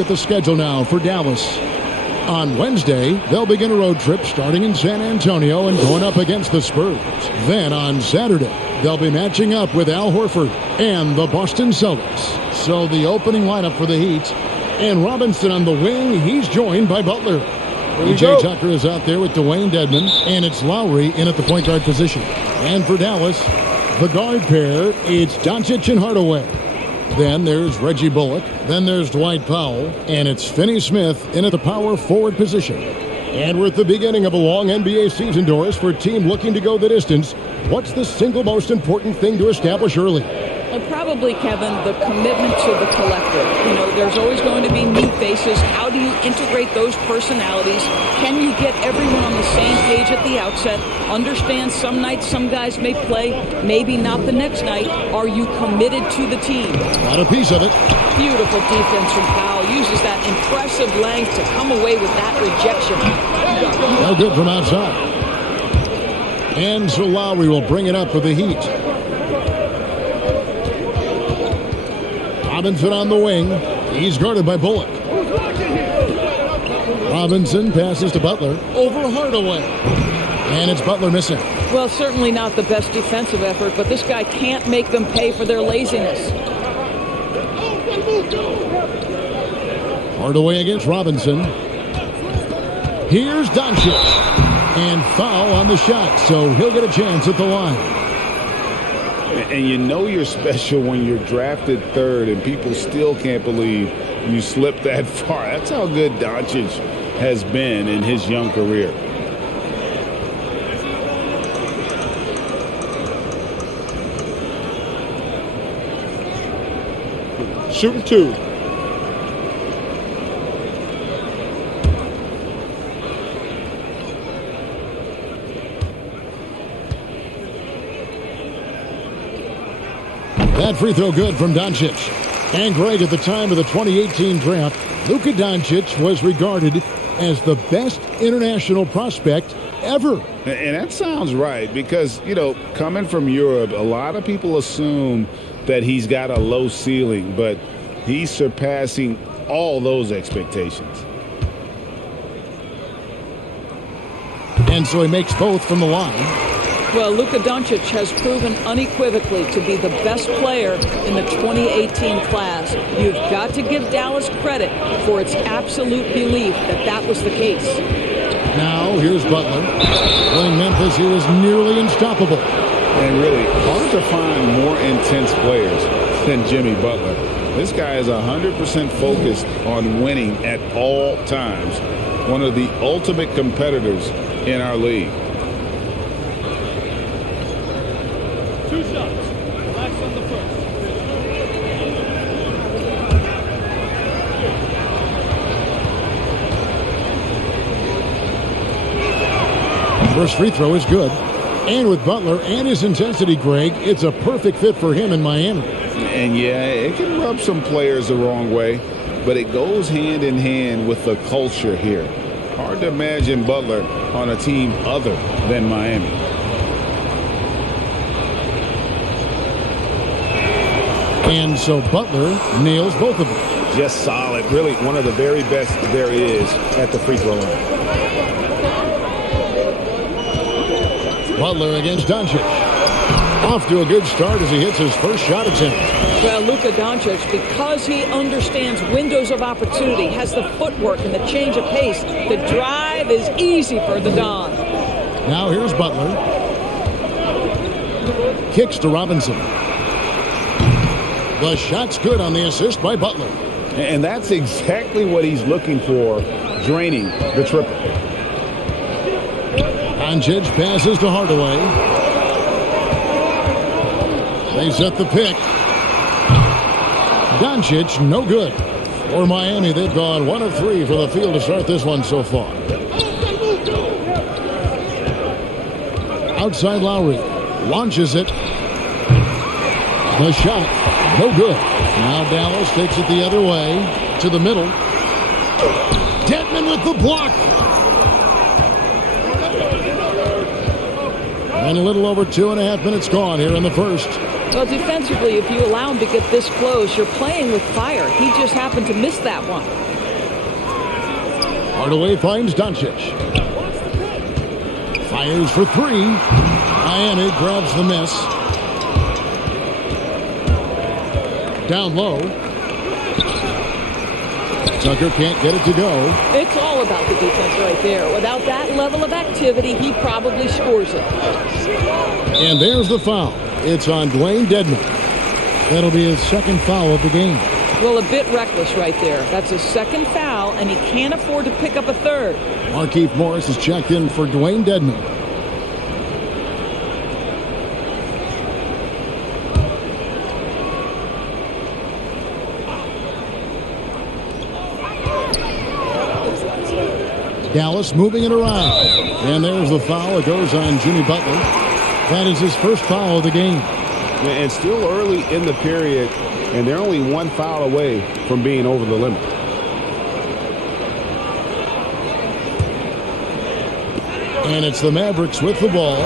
At the schedule now for Dallas. On Wednesday, they'll begin a road trip starting in San Antonio and going up against the Spurs. Then on Saturday, they'll be matching up with Al Horford and the Boston Celtics. So the opening lineup for the Heat, and Robinson on the wing, he's joined by Butler. PJ Tucker is out there with Dwayne Dedmon, and it's Lowry in at the point guard position. And for Dallas, the guard pair, it's Doncic and Hardaway. Then there's Reggie Bullock. Then there's Dwight Powell. And it's Finney Smith in at the power forward position. And we're at the beginning of a long NBA season, Doris, for a team looking to go the distance. What's the single most important thing to establish early? Probably, Kevin, the commitment to the collective. You know, there's always going to be new faces. How do you integrate those personalities? Can you get everyone on the same page at the outset? Understand some nights some guys may play, maybe not the next night. Are you committed to the team? Not a piece of it. Beautiful defense from Powell. Uses that impressive length to come away with that rejection. No good from outside. And so Lowry will bring it up for the Heat. Robinson on the wing. He's guarded by Bullock. Robinson passes to Butler. Over Hardaway. And it's Butler missing. Well, certainly not the best defensive effort, but this guy can't make them pay for their laziness. Hardaway against Robinson. Here's Doncic. And foul on the shot, so he'll get a chance at the line. And you know you're special when you're drafted third and people still can't believe you slipped that far. That's how good Doncic has been in his young career. Shooting two. That free throw good from Doncic. And Greg, at the time of the 2018 draft, Luka Doncic was regarded as the best international prospect ever. And that sounds right because, you know, coming from Europe, a lot of people assume that he's got a low ceiling, but he's surpassing all those expectations. And so he makes both from the line. Well, Luka Doncic has proven unequivocally to be the best player in the 2018 class. You've got to give Dallas credit for its absolute belief that that was the case. Now, here's Butler. Playing Memphis, he was nearly unstoppable. And really, hard to find more intense players than Jimmy Butler. This guy is 100% focused on winning at all times. One of the ultimate competitors in our league. Two shots. Relax on the first. First free throw is good. And with Butler and his intensity, Greg, it's a perfect fit for him in Miami. And yeah, it can rub some players the wrong way, but it goes hand in hand with the culture here. Hard to imagine Butler on a team other than Miami. And so Butler nails both of them. Just solid. Really one of the very best there is at the free throw line. Butler against Doncic. Off to a good start as he hits his first shot attempt. Well, Luka Doncic, because he understands windows of opportunity, has the footwork and the change of pace, the drive is easy for the Don. Now here's Butler. Kicks to Robinson. The shot's good on the assist by Butler. And that's exactly what he's looking for, draining the triple. Doncic passes to Hardaway. They set the pick. Doncic, no good. For Miami, they've gone 1 of 3 for the field to start this one so far. Outside Lowry. Launches it. The shot, no good. Now Dallas takes it the other way to the middle. Dedmon with the block. And a little over 2.5 minutes gone here in the first. Well, defensively, if you allow him to get this close, you're playing with fire. He just happened to miss that one. Hardaway finds Doncic. Fires for three. Miami grabs the miss. Down low. Tucker can't get it to go. It's all about the defense right there. Without that level of activity, he probably scores it. And there's the foul. It's on Dwayne Dedmon. That'll be his second foul of the game. Well, a bit reckless right there. That's his second foul, and he can't afford to pick up a third. Markieff Morris is checked in for Dwayne Dedmon. Dallas moving it around. And there's the foul. It goes on Jimmy Butler. That is his first foul of the game. And still early in the period, and they're only one foul away from being over the limit. And it's the Mavericks with the ball.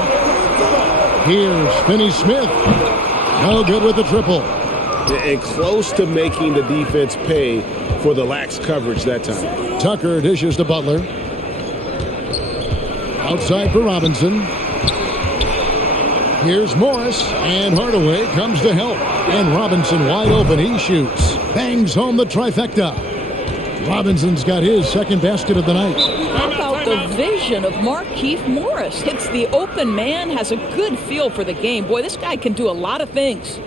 Here's Finney-Smith. No good with the triple. And close to making the defense pay for the lax coverage that time. Tucker dishes to Butler. Outside for Robinson. Here's Morris, and Hardaway comes to help. And Robinson wide open. He shoots. Bangs home the trifecta. Robinson's got his second basket of the night. How about the vision of Markieff Morris? Hits the open man, has a good feel for the game. Boy, this guy can do a lot of things.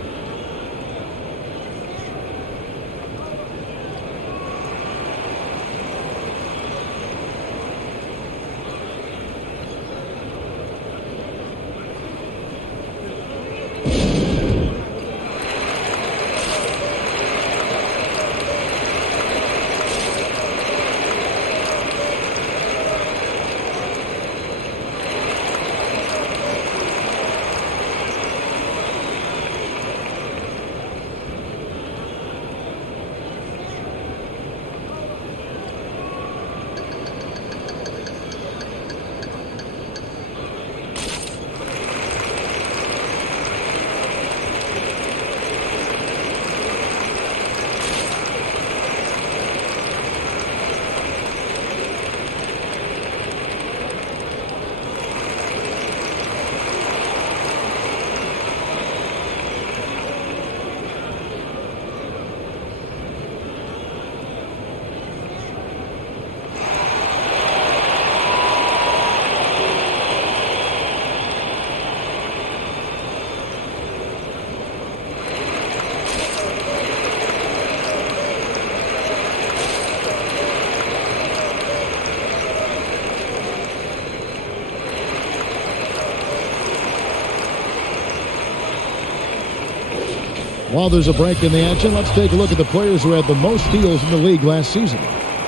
While there's a break in the action, let's take a look at the players who had the most steals in the league last season.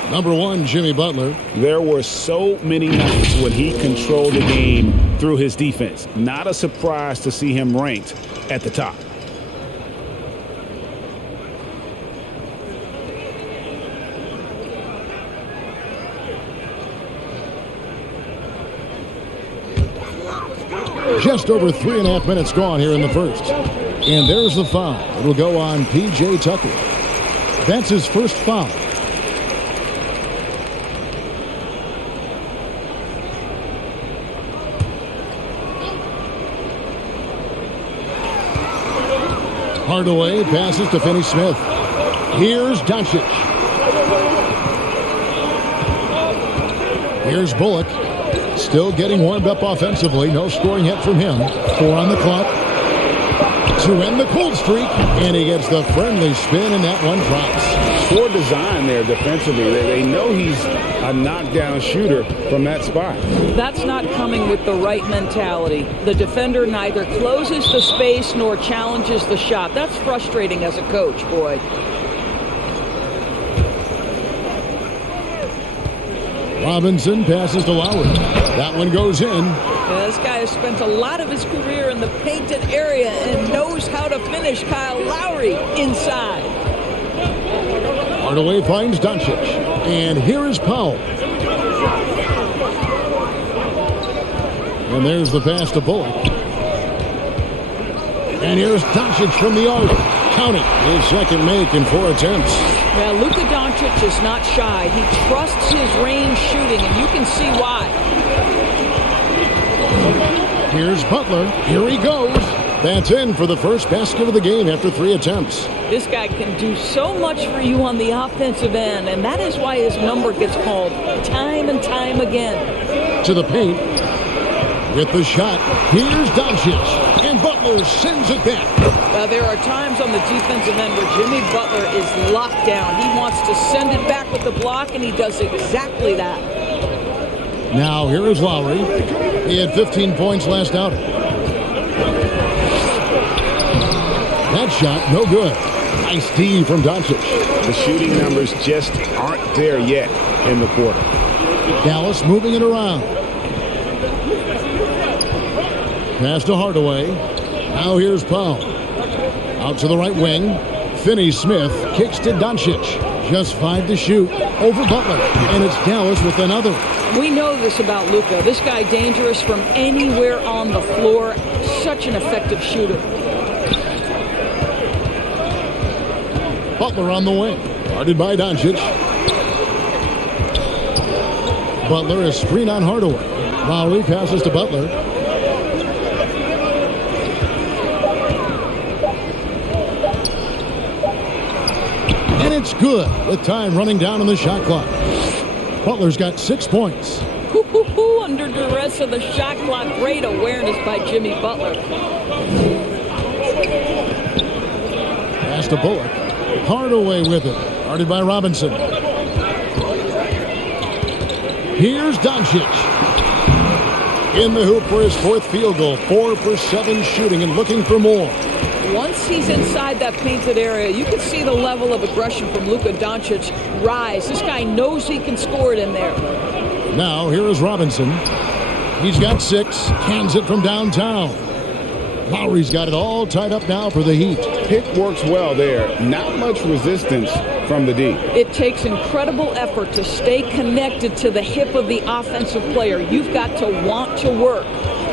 Number one, Jimmy Butler. There were so many nights when he controlled the game through his defense. Not a surprise to see him ranked at the top. Just over 3.5 minutes gone here in the first. And there's the foul. It'll go on P.J. Tucker. That's his first foul. Hardaway passes to Finney-Smith. Here's Doncic. Here's Bullock. Still getting warmed up offensively. No scoring yet from him. 4 on the clock to end the cold streak. And he gets the friendly spin, and that one drops. Poor design there defensively. They know he's a knockdown shooter from that spot. That's not coming with the right mentality. The defender neither closes the space nor challenges the shot. That's frustrating as a coach, boy. Robinson passes to Lowry. That one goes in. Yeah, this guy has spent a lot of his career in the painted area and knows how to finish. Kyle Lowry inside. Hardaway finds Doncic. And here is Powell. And there's the pass to Bullock. And here's Doncic from the arc. Count it. His second make in 4 attempts. Yeah, Luka Doncic is not shy. He trusts his range shooting, and you can see why. Here's Butler. Here he goes. That's in for the first basket of the game after 3 attempts. This guy can do so much for you on the offensive end, and that is why his number gets called time and time again. To the paint. With the shot. Here's Doncic. And Butler sends it back. There are times on the defensive end where Jimmy Butler is locked down. He wants to send it back with the block, and he does exactly that. Now here is Lowry. He had 15 points last outing. That shot, no good. Nice D from Doncic. The shooting numbers just aren't there yet in the quarter. Dallas moving it around. Pass to Hardaway. Now here's Powell. Out to the right wing. Finney-Smith kicks to Doncic. Just 5 to shoot over Butler. And it's Dallas with another. We know this about Luka. This guy dangerous from anywhere on the floor. Such an effective shooter. Butler on the wing. Guarded by Doncic. Butler is screen on Hardaway. Lowry passes to Butler. And it's good with time running down on the shot clock. Butler's got 6 points. Under duress of the shot clock. Great awareness by Jimmy Butler. Pass to Bullock. Hardaway with it. Guarded by Robinson. Here's Doncic. In the hoop for his 4th field goal. 4 for 7 shooting and looking for more. Once he's inside that painted area, you can see the level of aggression from Luka Doncic rise. This guy knows he can score it in there. Now, here is Robinson. He's got 6. Cans it from downtown. Lowry's got it all tied up now for the Heat. Pick works well there. Not much resistance from the D. It takes incredible effort to stay connected to the hip of the offensive player. You've got to want to work.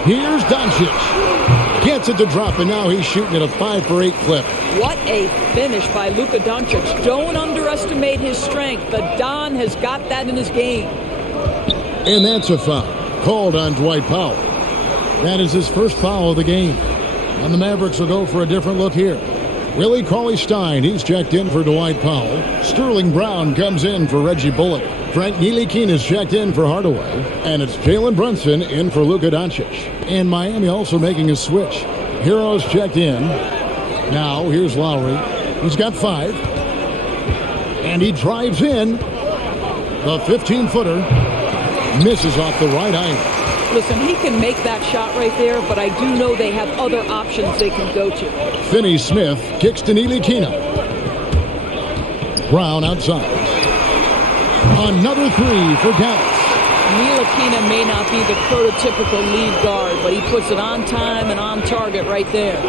Here's Doncic. Gets it to drop, and now he's shooting at a 5 for 8 clip. What a finish by Luka Doncic. Don't underestimate his strength. The Don has got that in his game. And that's a foul called on Dwight Powell. That is his first foul of the game. And the Mavericks will go for a different look here. Willie Cauley-Stein, he's checked in for Dwight Powell. Sterling Brown comes in for Reggie Bullock. Frank Ntilikina is checked in for Hardaway. And it's Jalen Brunson in for Luka Doncic. And Miami also making a switch. Heroes checked in. Now here's Lowry. He's got 5. And he drives in. The 15-footer misses off the right iron. Listen, he can make that shot right there, but I do know they have other options they can go to. Finney-Smith kicks to Ntilikina. Brown outside. Another 3 for Dallas. Ntilikina may not be the prototypical lead guard, but he puts it on time and on target right there.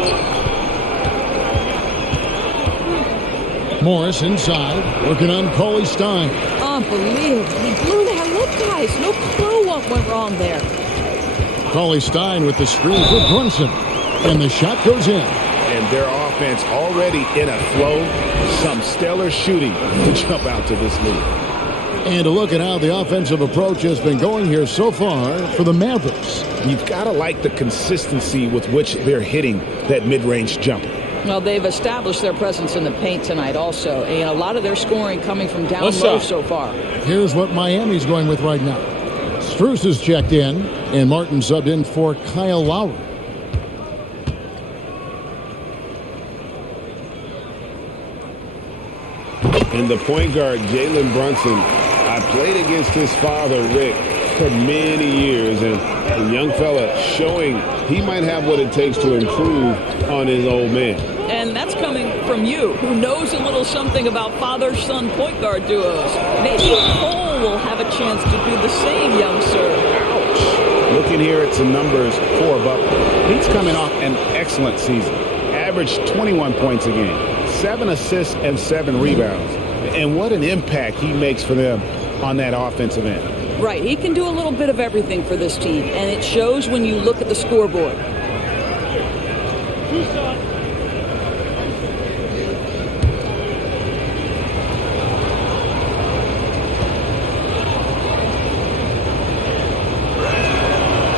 Morris inside, working on Cauley-Stein. Unbelievable. He blew that look, guys. No clue what went wrong there. Cauley-Stein with the screen for Brunson. And the shot goes in. And their offense already in a flow. Some stellar shooting to jump out to this lead. And to look at how the offensive approach has been going here so far for the Mavericks. You've got to like the consistency with which they're hitting that mid-range jumper. Well, they've established their presence in the paint tonight also. And a lot of their scoring coming from down low so far. Here's what Miami's going with right now. Strus is checked in, and Martin subbed in for Kyle Lowry. And the point guard, Jalen Brunson, I played against his father, Rick, for many years. And the young fella showing he might have what it takes to improve on his old man. And that's coming from you, who knows a little something about father-son point guard duos. Maybe Cole will have a chance to do the same, young sir. Ouch. Looking here at some numbers for Butler. He's coming off an excellent season. Averaged 21 points a game, 7 assists and 7 rebounds. And what an impact he makes for them on that offensive end. Right, he can do a little bit of everything for this team, and it shows when you look at the scoreboard. 2 shots.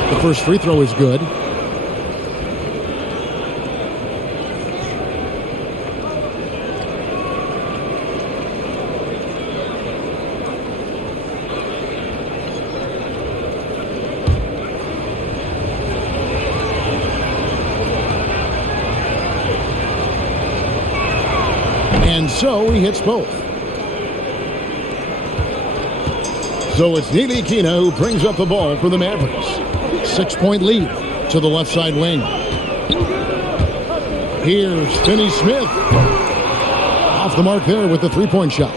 The first free throw is good. And so he hits both. So it's Ntilikina who brings up the ball for the Mavericks. 6-point lead to the left side wing. Here's Finney Smith. Off the mark there with the three-point shot.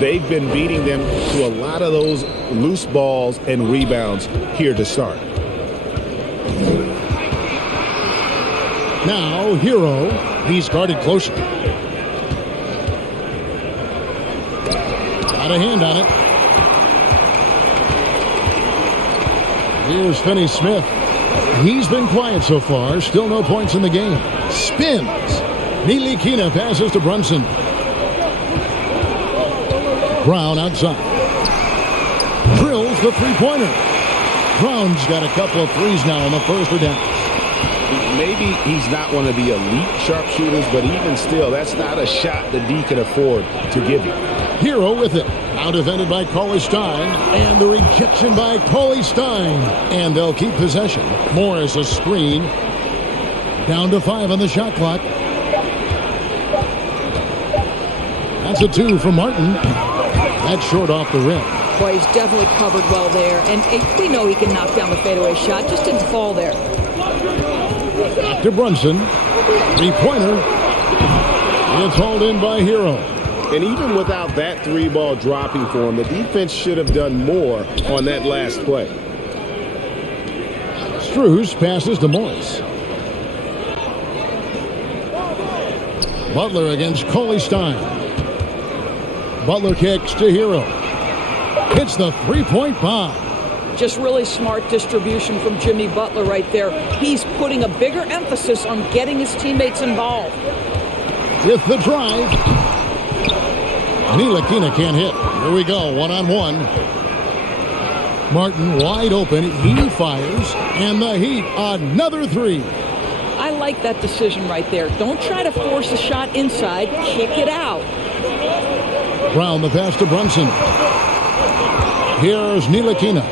They've been beating them to a lot of those loose balls and rebounds here to start. Now, Hero. He's guarded closer. Got a hand on it. Here's Finney Smith. He's been quiet so far. Still no points in the game. Spins. Ntilikina passes to Brunson. Brown outside. Drills the three-pointer. Brown's got a couple of threes now on the first for Dallas. Maybe he's not one of the elite sharpshooters, but even still, that's not a shot the D can afford to give you. Hero with it. Now defended by Cauley-Stein. And the rejection by Cauley-Stein. And they'll keep possession. Morris a screen. Down to 5 on the shot clock. That's a 2 from Martin. That's short off the rim. Boy, he's definitely covered well there. And we know he can knock down the fadeaway shot. Just didn't fall there. Back to Brunson. Three-pointer. It's hauled in by Hero. And even without that three-ball dropping for him, the defense should have done more on that last play. Strus passes to Morris. Butler against Cauley-Stein. Butler kicks to Hero. Hits the three-point bomb. Just really smart distribution from Jimmy Butler right there. He's putting a bigger emphasis on getting his teammates involved. With the drive. Ntilikina can't hit. Here we go, one-on-one. Martin wide open. He fires. And the Heat, another three. I like that decision right there. Don't try to force a shot inside. Kick it out. Brown the pass to Brunson. Here's Ntilikina.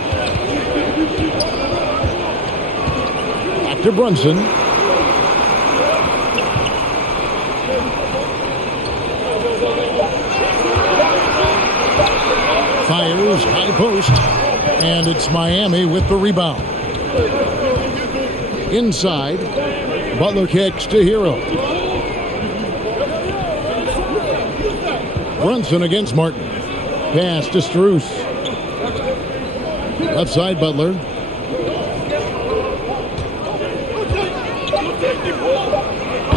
Back to Brunson. Fires, high post, and it's Miami with the rebound. Inside, Butler kicks to Hero. Brunson against Martin. Pass to Strus. Left side, Butler.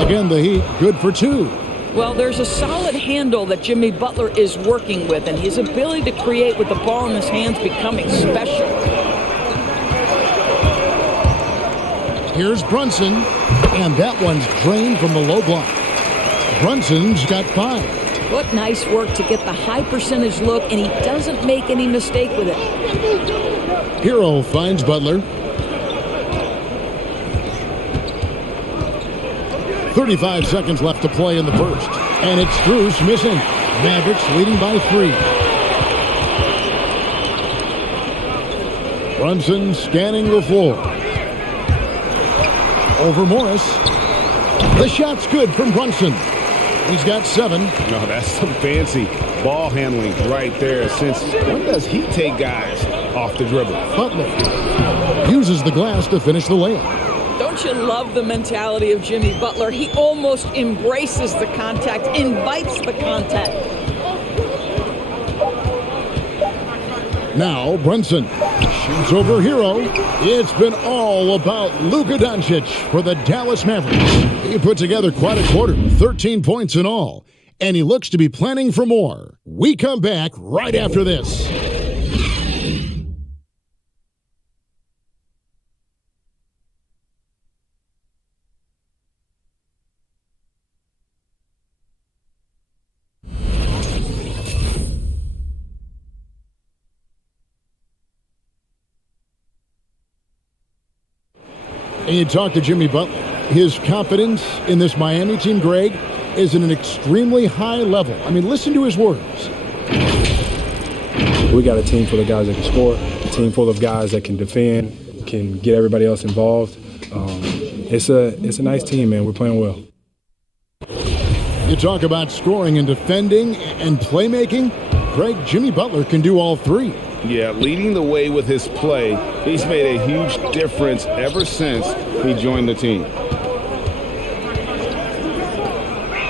Again, the Heat, good for 2. Well, there's a solid handle that Jimmy Butler is working with, and his ability to create with the ball in his hands becoming special. Here's Brunson, and that one's drained from the low block. Brunson's got 5. What nice work to get the high percentage look, and he doesn't make any mistake with it. Hero finds Butler. 35 seconds left to play in the first. And it's Strus missing. Mavericks leading by 3. Brunson scanning the floor. Over Morris. The shot's good from Brunson. He's got 7. No, that's some fancy ball handling right there. Since when does he take guys off the dribble? Butler uses the glass to finish the layup. Don't you love the mentality of Jimmy Butler? He almost embraces the contact, invites the contact. Now Brunson shoots over Hero. It's been all about Luka Doncic for the Dallas Mavericks. He put together quite a quarter, 13 points in all, and he looks to be planning for more. We come back right after this. And you talk to Jimmy Butler. His confidence in this Miami team, Greg, is at an extremely high level. I mean, listen to his words. We got a team full of guys that can score, a team full of guys that can defend, can get everybody else involved. It's a nice team, man. We're playing well. You talk about scoring and defending and playmaking. Greg, Jimmy Butler can do all three. Yeah, leading the way with his play. He's made a huge difference ever since he joined the team.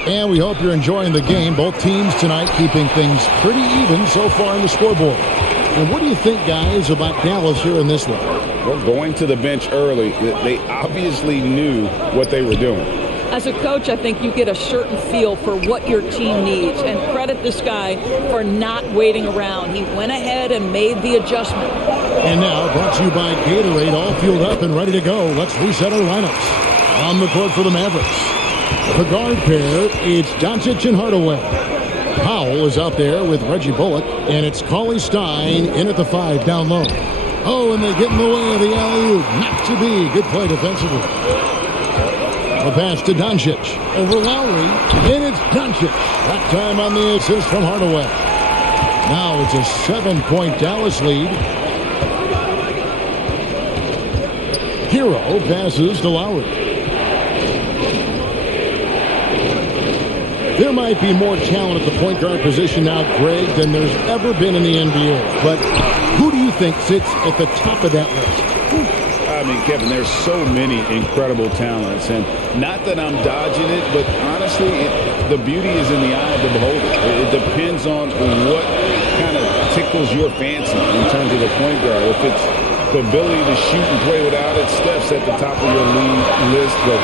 And we hope you're enjoying the game. Both teams tonight keeping things pretty even so far on the scoreboard. And what do you think, guys, about Dallas here in this one? Well, going to the bench early, they obviously knew what they were doing. As a coach, I think you get a certain feel for what your team needs, and credit this guy for not waiting around. He went ahead and made the adjustment. And now, brought to you by Gatorade, all fueled up and ready to go. Let's reset our lineups. On the court for the Mavericks. The guard pair, it's Doncic and Hardaway. Powell is out there with Reggie Bullock, and it's Cauley Stein in at the 5 down low. Oh, and they get in the way of the alley-oop. Not to be. Good play defensively. The pass to Doncic. Over Lowry, and it's Doncic. That time on the assist from Hardaway. Now it's a 7-point Dallas lead. Hero passes to Lowry. There might be more talent at the point guard position now, Greg, than there's ever been in the NBA. But who do you think sits at the top of that list? I mean, Kevin, there's so many incredible talents. And not that I'm dodging it, but honestly, the beauty is in the eye of the beholder. It depends on what kind of tickles your fancy in terms of the point guard. If it's the ability to shoot and play without it, Steph's at the top of your league list. But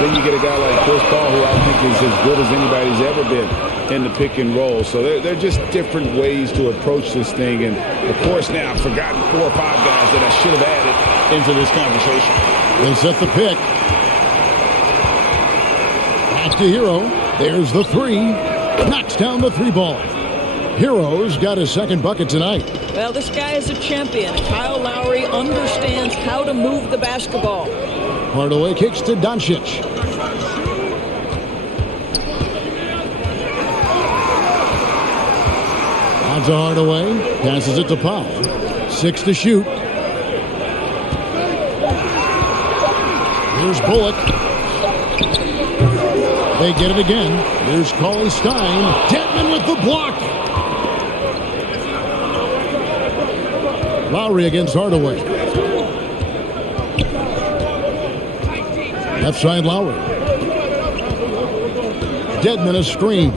then you get a guy like Chris Paul, who I think is as good as anybody's ever been in the pick and roll. So they're just different ways to approach this thing. And, of course, now I've forgotten 4 or 5 guys that I should have added into this conversation. They set the pick. Back to Hero. There's the 3. Knocks down the 3 ball. Hero's got his second bucket tonight. Well, this guy is a champion. Kyle Lowry understands how to move the basketball. Hardaway kicks to Doncic. On to Hardaway. Passes it to Powell. 6 to shoot. Here's Bullock. They get it again. Here's Cauley Stein. Dedmon with the block. Lowry against Hardaway. Left side Lowry. Dedmon a screen.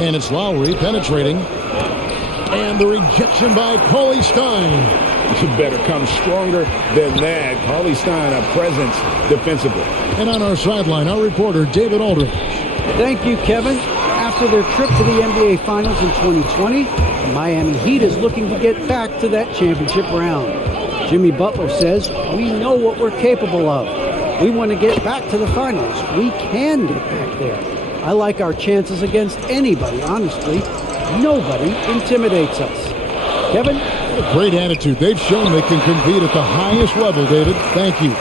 And it's Lowry penetrating. And the rejection by Cauley Stein. You better come stronger than that. Cauley Stein, a presence defensively. And on our sideline, our reporter, David Aldridge. Thank you, Kevin. After their trip to the NBA Finals in 2020, the Miami Heat is looking to get back to that championship round. Jimmy Butler says, we know what we're capable of. We want to get back to the finals. We can get back there. I like our chances against anybody, honestly. Nobody intimidates us. Kevin? A great attitude. They've shown they can compete at the highest level, David. Thank you.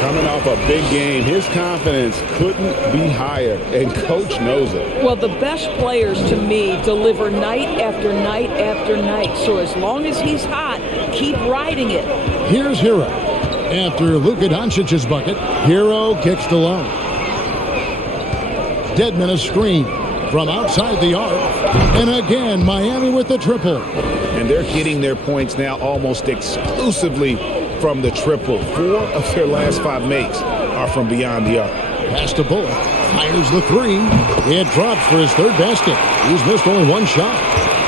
Coming off a big game, his confidence couldn't be higher, and Coach knows it. Well, the best players, to me, deliver night after night after night. So as long as he's hot, keep riding it. Here's Hero. After Luka Doncic's bucket, Hero kicks to low. Dedmon a screen from outside the arc. And again, Miami with the triple. And they're getting their points now almost exclusively from the triple. 4 of their last 5 makes are from beyond the arc. Pass to Bullock. Fires the 3. It drops for his 3rd basket. He's missed only 1 shot.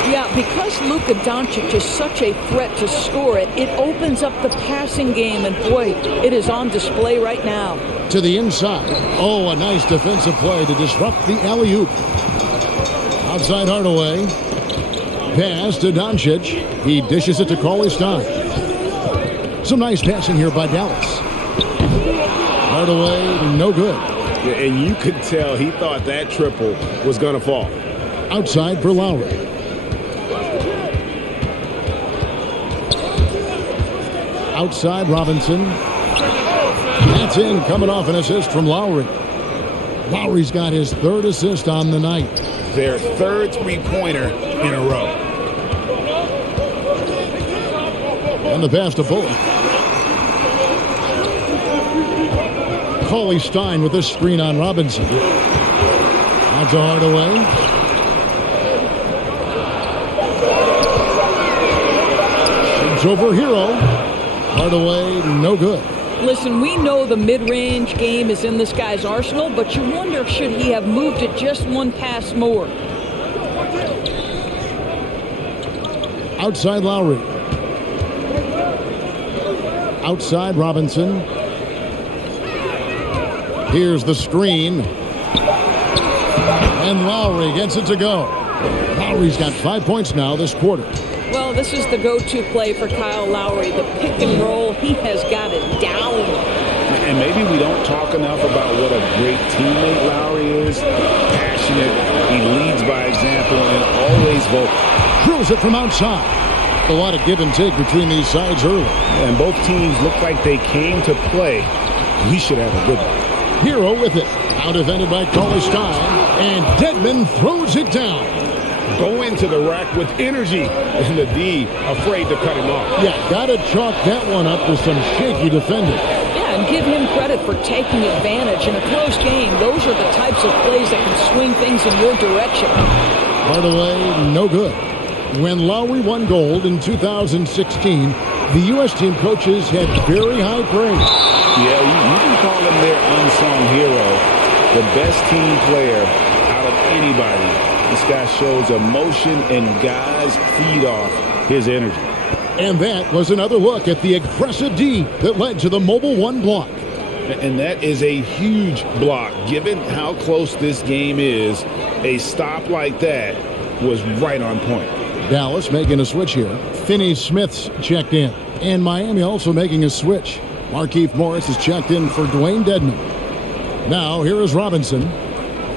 Yeah, because Luka Doncic is such a threat to score it, it opens up the passing game, and boy, it is on display right now. To the inside. Oh, a nice defensive play to disrupt the alley-oop. Outside Hardaway. Pass to Doncic. He dishes it to Cauley Stein. Some nice passing here by Dallas. Hardaway, no good. Yeah, and you could tell he thought that triple was going to fall. Outside for Lowry. Outside Robinson. That's in, coming off an assist from Lowry. Lowry's got his third assist on the night. Their third three-pointer in a row. And the pass to Bullock. Cauley Stein with this screen on Robinson. Out to Hardaway. Shoots over Hero. Hardaway, no good. Listen, we know the mid-range game is in this guy's arsenal, but you wonder, should he have moved it just one pass more? Outside Lowry. Outside Robinson. Here's the screen. And Lowry gets it to go. Lowry's got 5 points now this quarter. Well, this is the go-to play for Kyle Lowry. The pick and roll, he has got it down. And maybe we don't talk enough about what a great teammate Lowry is. Passionate, he leads by example, and always vocal. Drills it from outside. A lot of give and take between these sides early. And both teams look like they came to play. We should have a good one. Hero with it. Out defended by Cauley Stein. And Dedmon throws it down. Go into the rack with energy. And the D afraid to cut him off. Yeah, got to chalk that one up with some shaky defending. Yeah, and give him credit for taking advantage. In a close game, those are the types of plays that can swing things in your direction. Hardaway, no good. When Lowry won gold in 2016, the U.S. team coaches had very high praise. Yeah, you can call him their unsung hero. The best team player out of anybody. This guy shows emotion, and guys feed off his energy. And that was another look at the aggressive D that led to the Mobile One block. And that is a huge block. Given how close this game is, a stop like that was right on point. Dallas making a switch here. Finney-Smith's checked in. And Miami also making a switch. Markieff Morris is checked in for Dwayne Dedmon. Now, here is Robinson.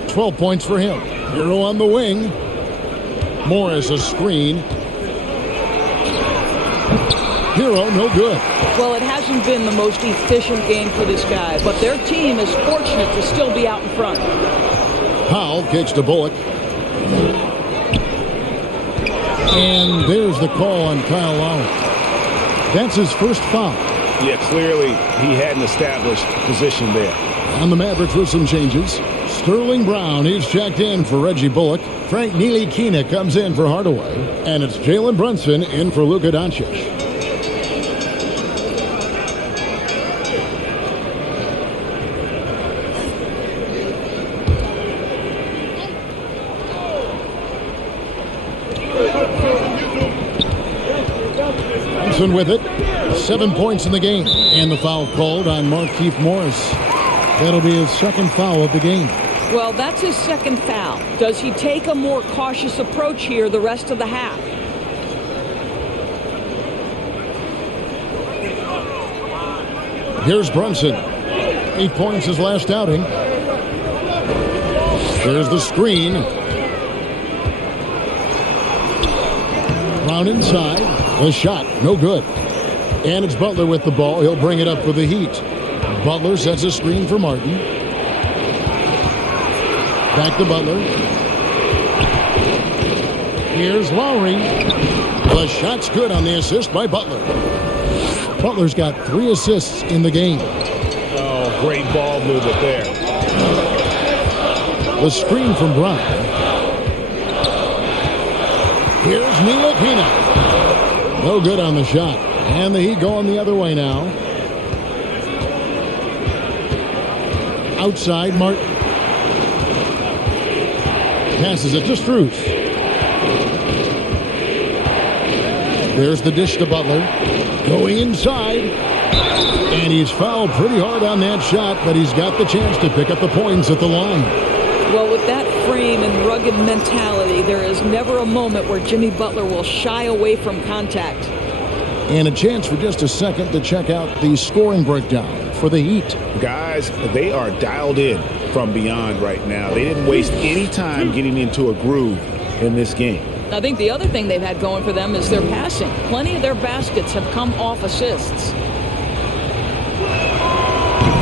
12 points for him. Hero on the wing. Morris a screen. Hero, no good. Well, it hasn't been the most efficient game for this guy, but their team is fortunate to still be out in front. Powell kicks to Bullock. And there's the call on Kyle Lowry. That's his first foul. Yeah, clearly he hadn't established position there. And the Mavericks with some changes. Sterling Brown, he's checked in for Reggie Bullock. Frank Ntilikina comes in for Hardaway. And it's Jalen Brunson in for Luka Doncic. Brunson with it. 7 points in the game. And the foul called on Markieff Morris. That'll be his second foul of the game. Well, that's his second foul. Does he take a more cautious approach here the rest of the half? Here's Brunson. 8 points his last outing. There's the screen. Brown inside. The shot, no good. And it's Butler with the ball. He'll bring it up for the Heat. Butler sets a screen for Martin. Back to Butler. Here's Lowry. The shot's good on the assist by Butler. Butler's got 3 assists in the game. Oh, great ball movement there. The screen from Brown. Here's Ntilikina. No good on the shot. And the Heat going the other way now. Outside, Martin. Passes it to Strus. There's the dish to Butler. Going inside. And he's fouled pretty hard on that shot, but he's got the chance to pick up the points at the line. Well, with that frame and rugged mentality, there is never a moment where Jimmy Butler will shy away from contact. And a chance for just a second to check out the scoring breakdown for the Heat. Guys, they are dialed in from beyond right now. They didn't waste any time getting into a groove in this game. I think the other thing they've had going for them is their passing. Plenty of their baskets have come off assists.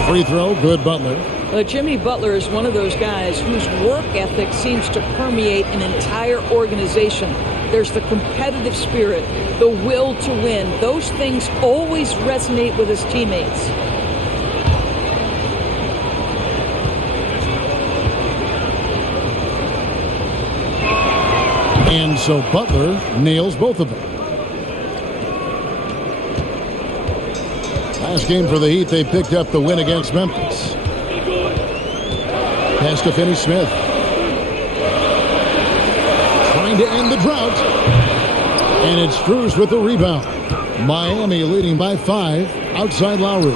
Free throw, good Butler. Jimmy Butler is one of those guys whose work ethic seems to permeate an entire organization. There's the competitive spirit, the will to win. Those things always resonate with his teammates. And so Butler nails both of them. Last game for the Heat, they picked up the win against Memphis. Pass to Finney-Smith. Trying to end the drought. And it's Strus with the rebound. Miami leading by 5 outside Lowry.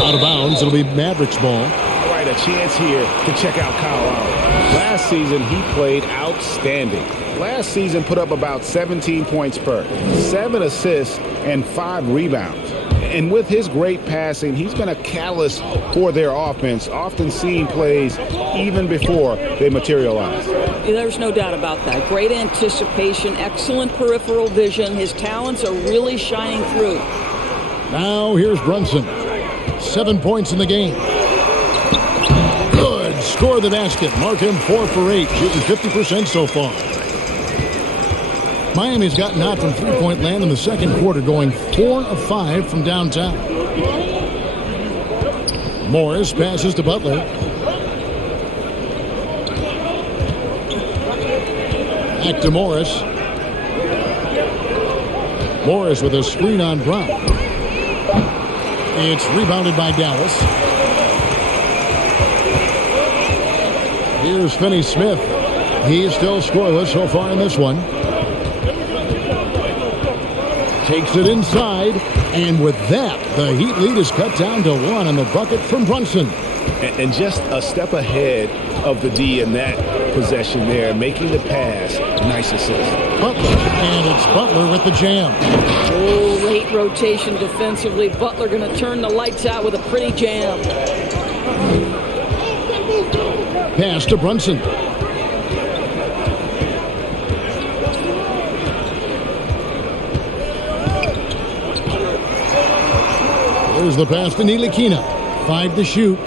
Out of bounds, it'll be Mavericks ball. All right, a chance here to check out Kyle Lowry. Last season, he played outstanding. Last season put up about 17 points per, 7 assists, and 5 rebounds. And with his great passing, he's been a catalyst for their offense, often seeing plays even before they materialize. There's no doubt about that. Great anticipation, excellent peripheral vision. His talents are really shining through. Now here's Brunson. 7 points in the game. Good. Score the basket. Mark him 4 for 8, shooting 50% so far. Miami's gotten hot from three-point land in the second quarter, going 4 of 5 from downtown. Morris passes to Butler. Back to Morris. Morris with a screen on Brown. It's rebounded by Dallas. Here's Finney-Smith. He is still scoreless so far in this one. Takes it inside, and with that, the Heat lead is cut down to 1 on the bucket from Brunson. And just a step ahead of the D in that possession there, making the pass. Nice assist. Butler, and it's Butler with the jam. Oh, late rotation defensively. Butler going to turn the lights out with a pretty jam. Pass to Brunson. There's the pass to Ntilikina. 5 to shoot.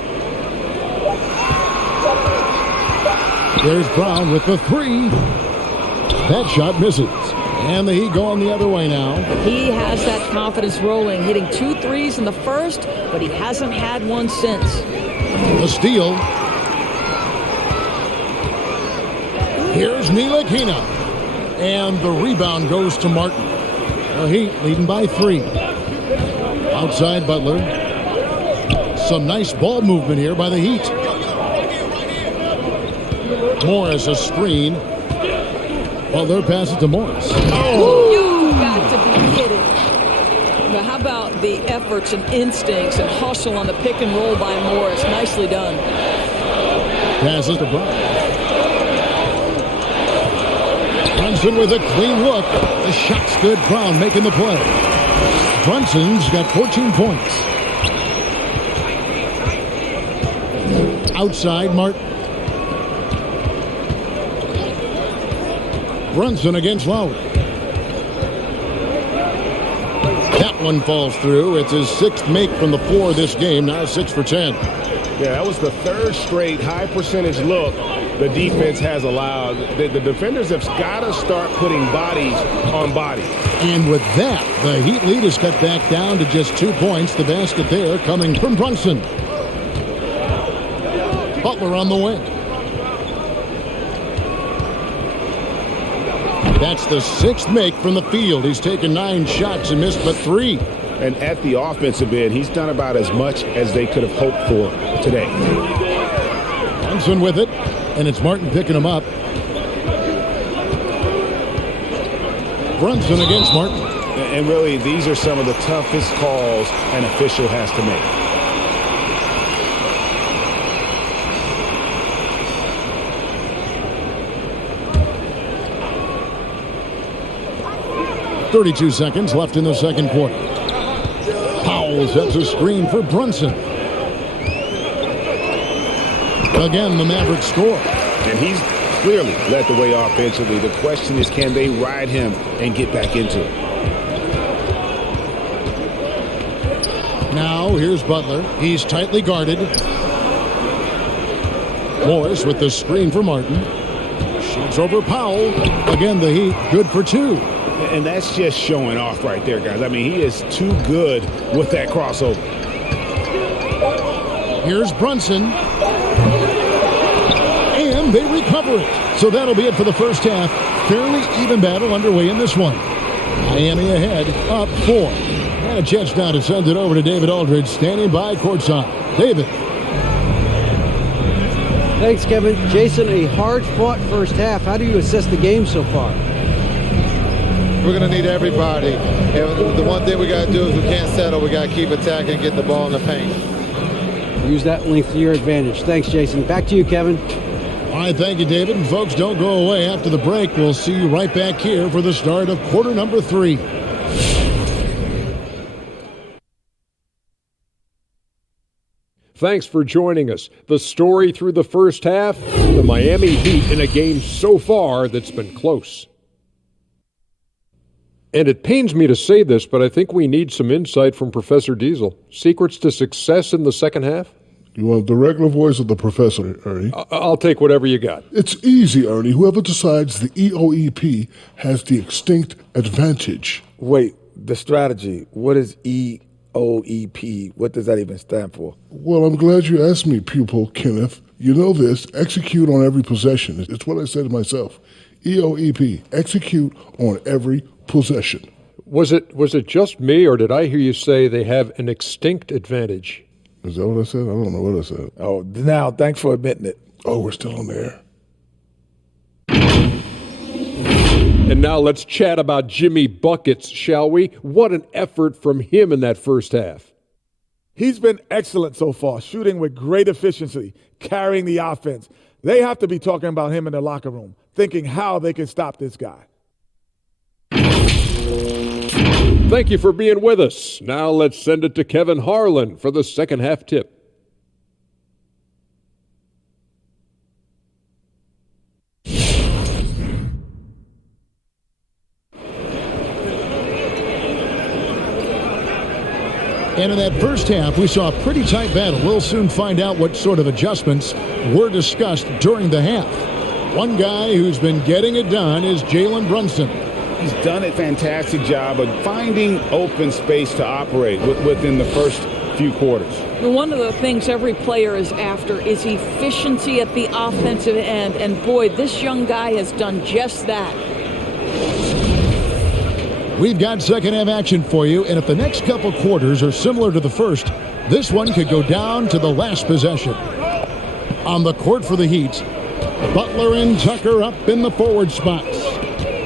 There's Brown with the 3. That shot misses. And the Heat going the other way now. He has that confidence rolling, hitting 2 threes in the first, but he hasn't had one since. The steal. Here's Ntilikina. And the rebound goes to Martin. The Heat leading by 3. Outside Butler. Some nice ball movement here by the Heat. Morris a screen. Butler passes to Morris. Oh. You got to be kidding. Now, how about the efforts and instincts and hustle on the pick and roll by Morris? Nicely done. Passes to Brown. Brunson with a clean look. The shot's good. Brown making the play. Brunson's got 14 points. Outside Martin. Brunson against Lowry. That one falls through. It's his 6th make from the floor this game. Now 6 for 10. Yeah, that was the 3rd straight high percentage look the defense has allowed. The defenders have got to start putting bodies on bodies. And with that, the Heat lead is cut back down to just 2 points. The basket there coming from Brunson. Butler on the wing. That's the 6th make from the field. He's taken 9 shots and missed but 3. And at the offensive end, he's done about as much as they could have hoped for today. Brunson with it, and it's Martin picking him up. Brunson against Martin. And really, these are some of the toughest calls an official has to make. 32 seconds left in the second quarter. Powell sets a screen for Brunson. Again, the Mavericks score. And he's clearly led the way offensively. The question is, can they ride him and get back into it? Now here's Butler. He's tightly guarded. Morris with the screen for Martin. Shoots over Powell. Again, the Heat good for 2. And that's just showing off right there, guys. I mean, he is too good with that crossover. Here's Brunson. And they recover it. So that'll be it for the first half. Fairly even battle underway in this one. Miami ahead, up 4. And a chance now to send it over to David Aldridge, standing by courtside. David. Thanks, Kevin. Jason, a hard-fought first half. How do you assess the game so far? We're going to need everybody. And the one thing we got to do is we can't settle. We got to keep attacking and get the ball in the paint. Use that length to your advantage. Thanks, Jason. Back to you, Kevin. All right, thank you, David. And folks, don't go away. After the break, we'll see you right back here for the start of quarter number 3. Thanks for joining us. The story through the first half, the Miami Heat in a game so far that's been close. And it pains me to say this, but I think we need some insight from Professor Diesel. Secrets to success in the second half? You want the regular voice of the professor, Ernie? I'll take whatever you got. It's easy, Ernie. Whoever decides the EOEP has the extinct advantage. Wait, the strategy. What is EOEP? What does that even stand for? Well, I'm glad you asked me, pupil Kenneth. You know this. Execute on every possession. It's what I said to myself. EOEP. Execute on every possession. Was it just me, or did I hear you say they have an extinct advantage? Is that what I said? I don't know what I said. Oh, now, thanks for admitting it. Oh, we're still on the air. And now let's chat about Jimmy Buckets, shall we? What an effort from him in that first half. He's been excellent so far, shooting with great efficiency, carrying the offense. They have to be talking about him in the locker room, thinking how they can stop this guy. Thank you for being with us. Now let's send it to Kevin Harlan for the second half tip. And in that first half, we saw a pretty tight battle. We'll soon find out what sort of adjustments were discussed during the half. One guy who's been getting it done is Jalen Brunson. He's done a fantastic job of finding open space to operate within the first few quarters. One of the things every player is after is efficiency at the offensive end. And boy, this young guy has done just that. We've got second half action for you, and if the next couple quarters are similar to the first, this one could go down to the last possession. On the court for the Heat, Butler and Tucker up in the forward spots.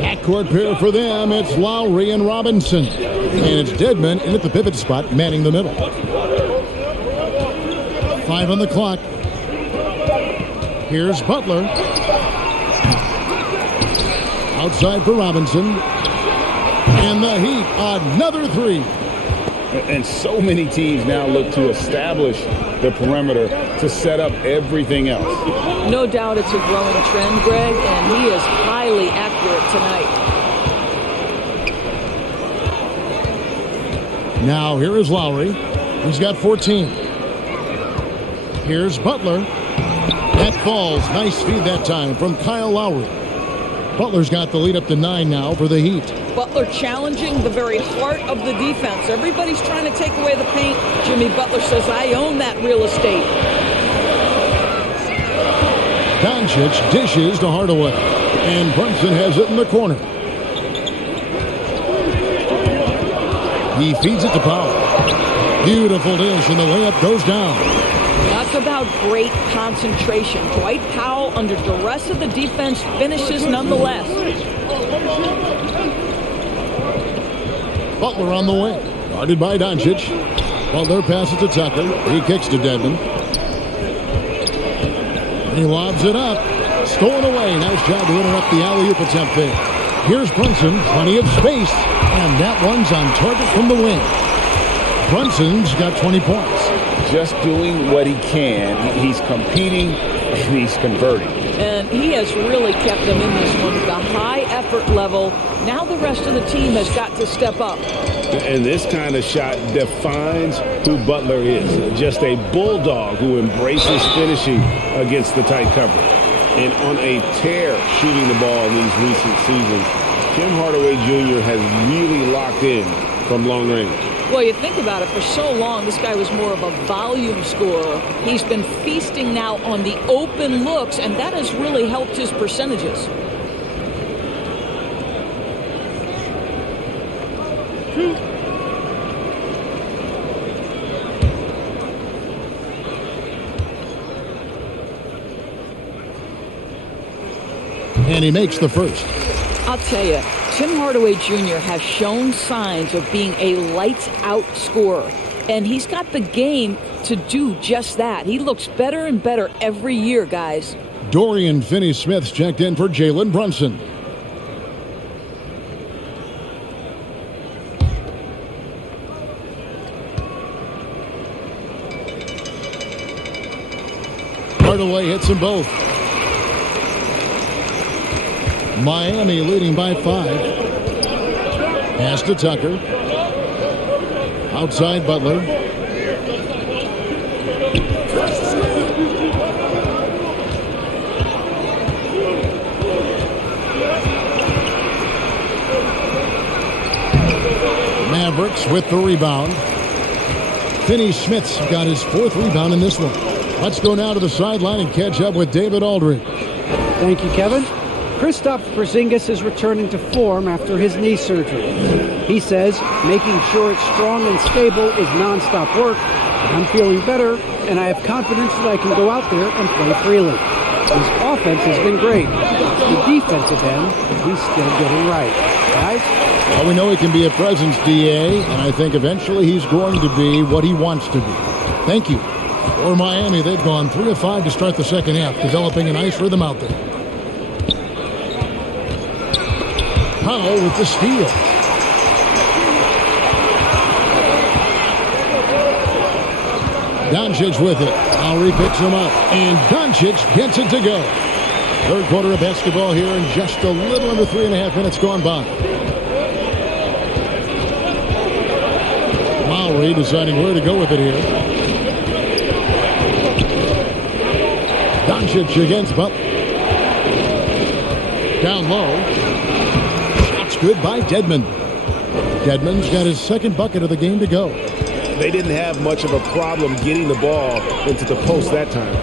Backcourt pair for them, it's Lowry and Robinson. And it's Dedmon in at the pivot spot, manning the middle. 5 on the clock. Here's Butler. Outside for Robinson. And the Heat, another 3. And so many teams now look to establish the perimeter to set up everything else. No doubt it's a growing trend, Greg, and he is highly accurate tonight. Now here is Lowry. He's got 14. Here's Butler. That falls. Nice feed that time from Kyle Lowry. Butler's got the lead up to 9 now for the Heat. Butler challenging the very heart of the defense. Everybody's trying to take away the paint. Jimmy Butler says, I own that real estate. Doncic dishes to Hardaway. And Brunson has it in the corner. He feeds it to Powell. Beautiful dish, and the layup goes down. That's about great concentration. Dwight Powell, under duress of the defense, finishes nonetheless. Butler on the wing. Guarded by Doncic. Butler passes to Tucker. He kicks to Dedmon. He lobs it up. Stolen away. Nice job to interrupt the alley-oop attempt there. Here's Brunson. Plenty of space. And that one's on target from the wing. Brunson's got 20 points. Just doing what he can. He's competing and he's converting. And he has really kept them in this one. The high effort level. Now the rest of the team has got to step up. And this kind of shot defines who Butler is. Just a bulldog who embraces finishing against the tight cover. And on a tear shooting the ball in these recent seasons, Tim Hardaway Jr. has really locked in from long range. Well, you think about it, for so long, this guy was more of a volume scorer. He's been feasting now on the open looks, and that has really helped his percentages. And he makes the first. I'll tell you, Tim Hardaway Jr. has shown signs of being a lights-out scorer, and he's got the game to do just that. He looks better and better every year, guys. Dorian Finney-Smith's checked in for Jalen Brunson. Hardaway hits them both. Miami leading by 5. Pass to Tucker. Outside Butler. Mavericks with the rebound. Finney-Smith's got his 4th rebound in this one. Let's go now to the sideline and catch up with David Aldridge. Thank you, Kevin. Kristaps Porzingis is returning to form after his knee surgery. He says making sure it's strong and stable is nonstop work. I'm feeling better, and I have confidence that I can go out there and play freely. His offense has been great. It's the defensive end he's still getting right. Guys? Well, we know he can be a presence, DA, and I think eventually he's going to be what he wants to be. Thank you. For Miami, they've gone 3 of 5 to start the second half, developing a nice rhythm out there. Powell with the steal. Doncic with it. Lowry picks him up, and Doncic gets it to go. Third quarter of basketball here, and just a little under 3.5 minutes gone by. Lowry deciding where to go with it here. Doncic against Butler. Down low. Shots good by Dedmon. Dedmon's got his 2nd bucket of the game to go. They didn't have much of a problem getting the ball into the post that time.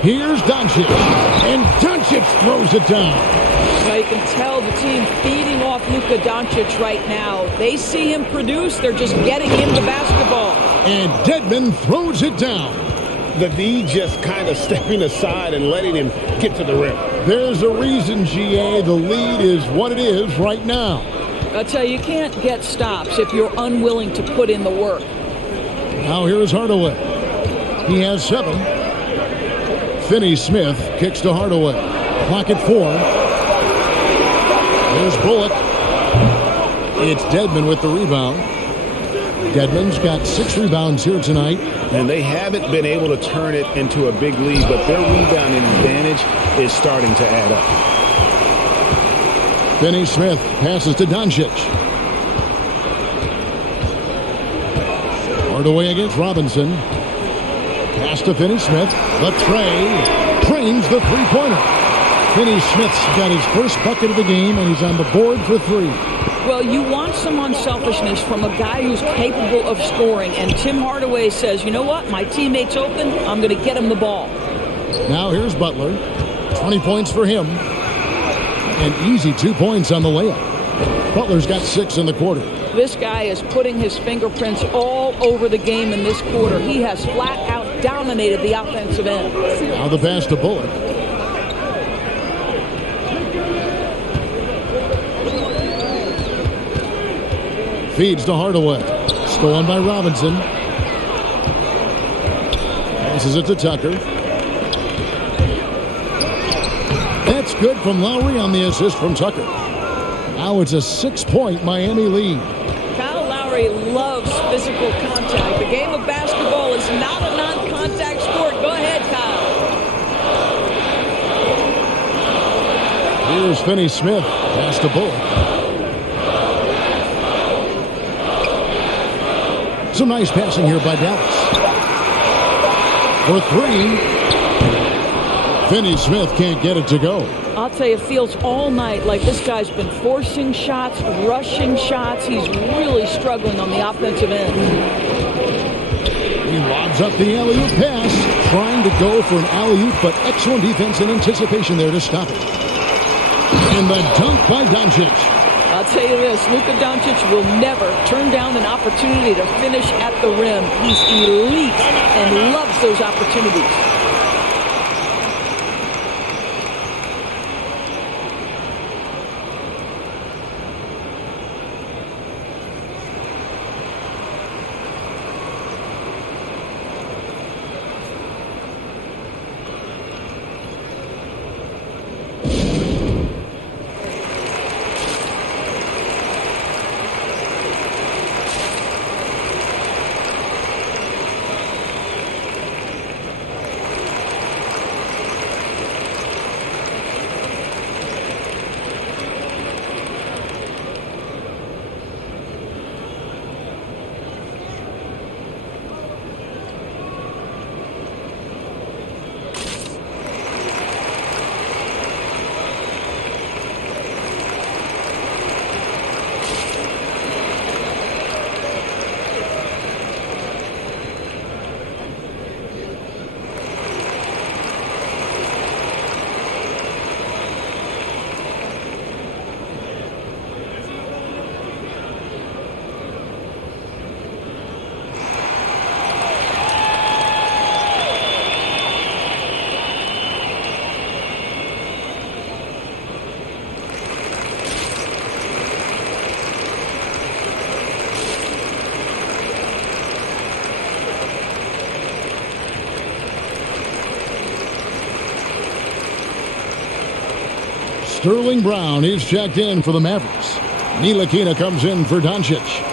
Here's Doncic, and Doncic throws it down. Now you can tell the team feeding off Luka Doncic right now. They see him produce, they're just getting him the basketball. And Dedmon throws it down. The D just kind of stepping aside and letting him get to the rim. There's a reason, GA, the lead is what it is right now. I tell you, you can't get stops if you're unwilling to put in the work. Now here's Hardaway. He has 7. Finney-Smith kicks to Hardaway. Clock at 4. There's Bullock. It's Dedmon with the rebound. Dedmon's got 6 rebounds here tonight. And they haven't been able to turn it into a big lead, but their rebounding advantage is starting to add up. Finney-Smith passes to Doncic. Hardaway against Robinson. Pass to Finney-Smith. The tray. Trains the three-pointer. Finney-Smith's got his 1st bucket of the game, and he's on the board for 3. Well, you want some unselfishness from a guy who's capable of scoring, and Tim Hardaway says, you know what, my teammate's open, I'm going to get him the ball. Now here's Butler. 20 points for him. And easy 2 points on the layup. Butler's got 6 in the quarter. This guy is putting his fingerprints all over the game in this quarter. He has flat out dominated the offensive end. Now the pass to Bullock. Feeds to Hardaway. Stolen by Robinson. Passes it to Tucker. That's good from Lowry on the assist from Tucker. Now it's a 6-point Miami lead. Kyle Lowry loves physical contact. The game of basketball is not a non-contact sport. Go ahead, Kyle. Here's Finney-Smith. Pass to Bullock. Some nice passing here by Dallas. For three. Finney Smith can't get it to go. I'll tell you, it feels all night like this guy's been forcing shots, rushing shots. He's really struggling on the offensive end. He lobs up the alley-oop pass, trying to go for an alley-oop, but excellent defense and anticipation there to stop it. And the dunk by Doncic. I'll tell you this, Luka Doncic will never turn down an opportunity to finish at the rim. He's elite and loves those opportunities. Sterling Brown is checked in for the Mavericks. Ntilikina comes in for Doncic.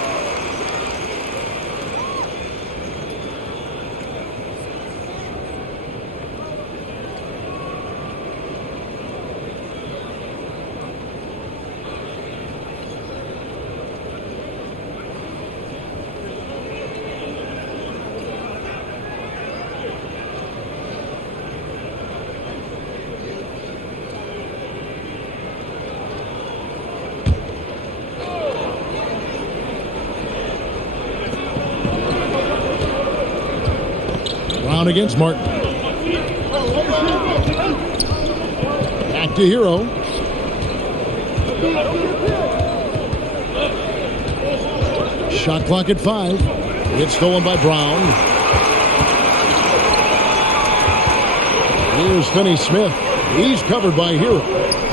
Brown against Martin. Back to Hero. Shot clock at 5. It's stolen by Brown. Here's Finney Smith. He's covered by Hero.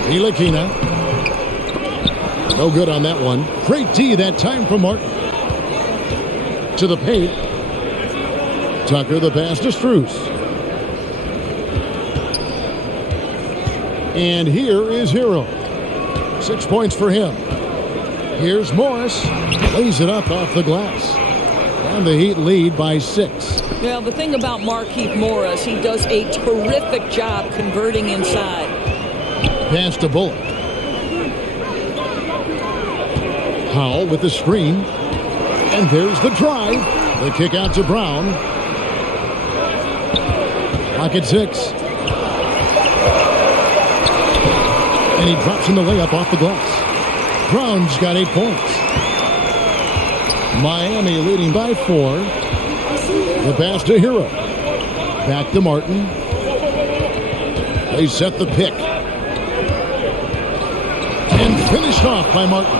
Ntilikina. No good on that one. Great D that time from Martin. To the paint. Tucker, the pass to Strus. And here is Hero. 6 points for him. Here's Morris. Lays it up off the glass. And the Heat lead by 6. Well, the thing about Markieff Morris, he does a terrific job converting inside. Pass to Bullock. Howell with the screen. And there's the drive. The kick out to Brown. Clock at 6. And he drops in the layup off the glass. Brown's got 8 points. Miami leading by 4. The pass to Hero. Back to Martin. They set the pick. And finished off by Martin.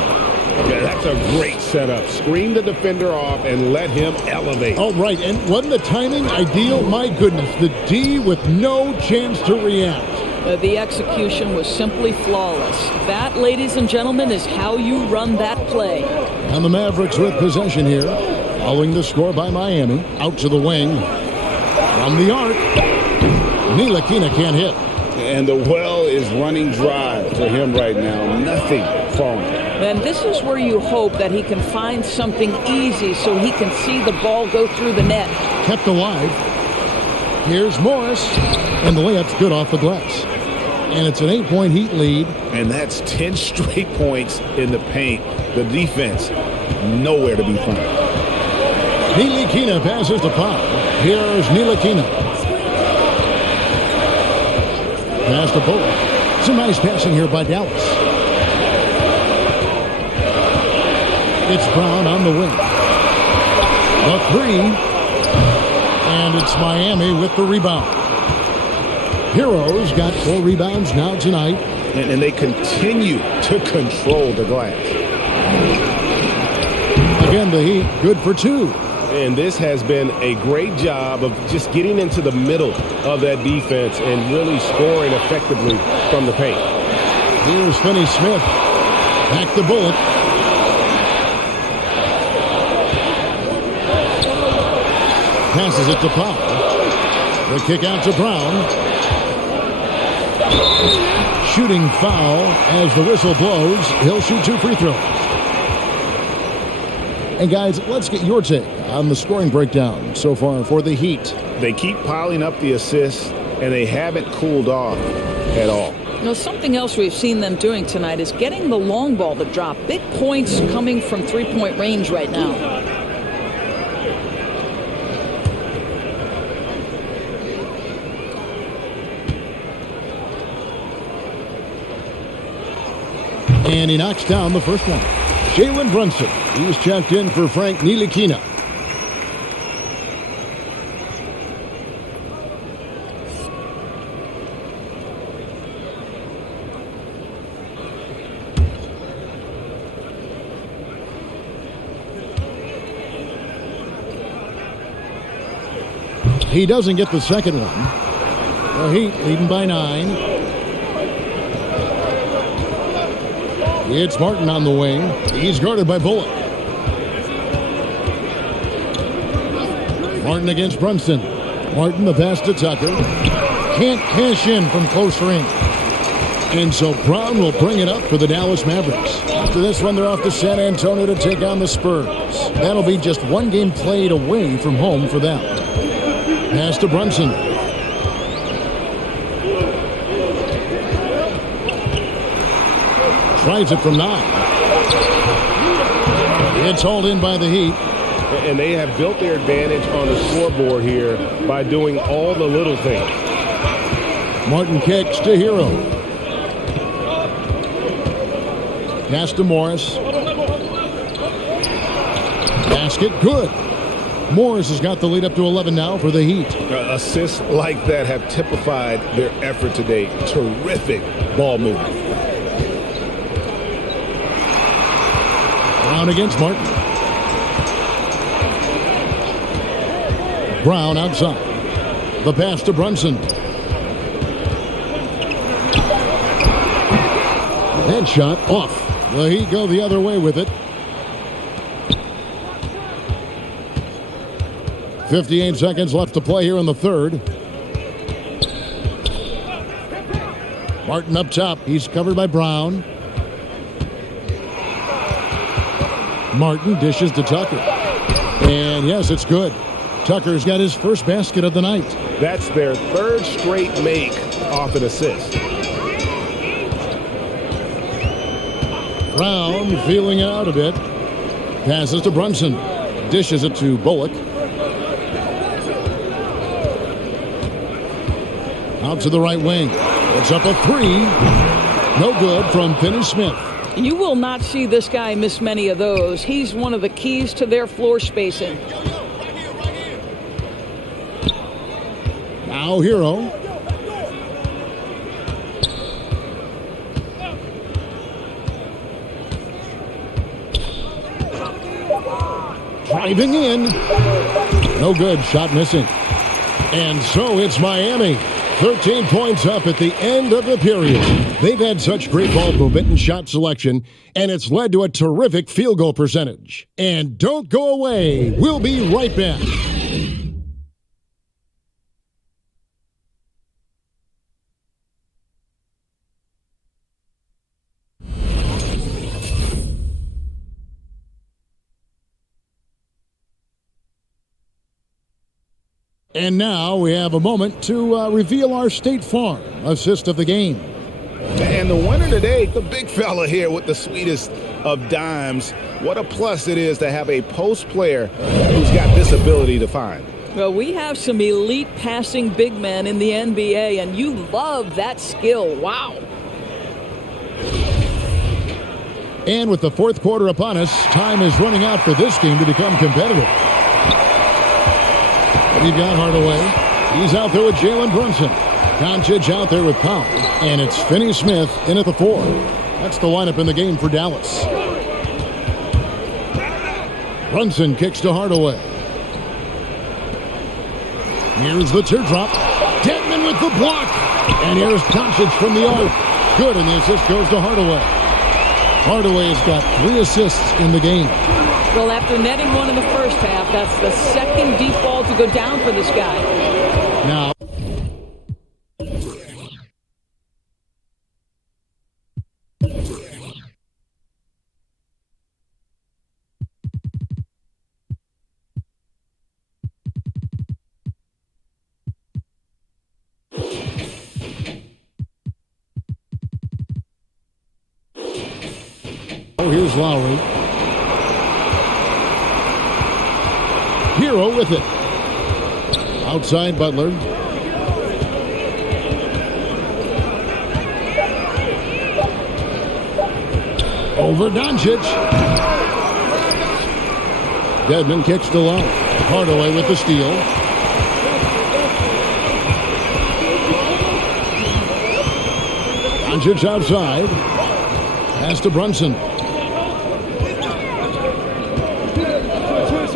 Yeah, that's a great setup. Screen the defender off and let him elevate. Oh, right. And wasn't the timing ideal? My goodness. The D with no chance to react. The execution was simply flawless. That, ladies and gentlemen, is how you run that play. And the Mavericks with possession here. Following the score by Miami. Out to the wing. From the arc. Ntilikina can't hit. And the well is running dry for him right now. Nothing falling. And this is where you hope that he can find something easy so he can see the ball go through the net. Kept alive. Here's Morris. And the layup's good off the glass. And it's an 8-point Heat lead. And that's 10 straight points in the paint. The defense, nowhere to be found. Ntilikina passes to Pop. Here's Ntilikina. Pass to Bullock. Some nice passing here by Dallas. It's Brown on the wing. The three. And it's Miami with the rebound. Heroes got 4 rebounds now tonight. And they continue to control the glass. Again, the Heat good for 2. And this has been a great job of just getting into the middle of that defense and really scoring effectively from the paint. Here's Finney-Smith. Back to Bullock. Passes it to Pop. The kick out to Brown. Shooting foul as the whistle blows. He'll shoot 2 free throws. And guys, let's get your take on the scoring breakdown so far for the Heat. They keep piling up the assists, and they haven't cooled off at all. You know, something else we've seen them doing tonight is getting the long ball to drop. Big points coming from three-point range right now. And he knocks down the first one. Jalen Brunson. He's checked in for Frank Ntilikina. He doesn't get the second one. The Heat leading by 9. It's Martin on the wing. He's guarded by Bullock. Martin against Brunson. Martin the pass to Tucker. Can't cash in from close range. And so Brown will bring it up for the Dallas Mavericks. After this one, they're off to San Antonio to take on the Spurs. That'll be just one game played away from home for them. Pass to Brunson. Tries it from 9. It's hauled in by the Heat. And they have built their advantage on the scoreboard here by doing all the little things. Martin kicks to Hero. Pass to Morris. Basket good. Morris has got the lead up to 11 now for the Heat. Assists like that have typified their effort today. Terrific ball movement. Brown against Martin. Brown outside. The pass to Brunson. Headshot off. The Heat go the other way with it. 58 seconds left to play here in the third. Martin up top. He's covered by Brown. Martin dishes to Tucker. And yes, it's good. Tucker's got his first basket of the night. That's their third straight make off an assist. Brown feeling it out a bit. Passes to Brunson. Dishes it to Bullock. Out to the right wing. It's up a 3. No good from Finney-Smith. You will not see this guy miss many of those. He's one of the keys to their floor spacing. Now Hero. Driving in. No good. Shot missing. And so it's Miami. 13 points up at the end of the period. They've had such great ball movement and shot selection, and it's led to a terrific field goal percentage. And don't go away. We'll be right back. And now we have a moment to reveal our State Farm assist of the game. And the winner today, the big fella here with the sweetest of dimes. What a plus it is to have a post player who's got this ability to find. Well, we have some elite passing big men in the NBA, and you love that skill. Wow. And with the fourth quarter upon us, time is running out for this game to become competitive. We've got Hardaway. He's out there with Jalen Brunson. Doncic out there with Powell. And it's Finney Smith in at the 4. That's the lineup in the game for Dallas. Brunson kicks to Hardaway. Here's the teardrop. Dedmon with the block. And here's Doncic from the arc. Good, and the assist goes to Hardaway. Hardaway has got 3 assists in the game. Well, after netting one in the first half, that's the second deep ball to go down for this guy. Now. Oh, here's Lowry. Hero with it. Outside Butler. Over Doncic. Dedmon kicks to low. Hardaway with the steal. Doncic outside. Pass to Brunson.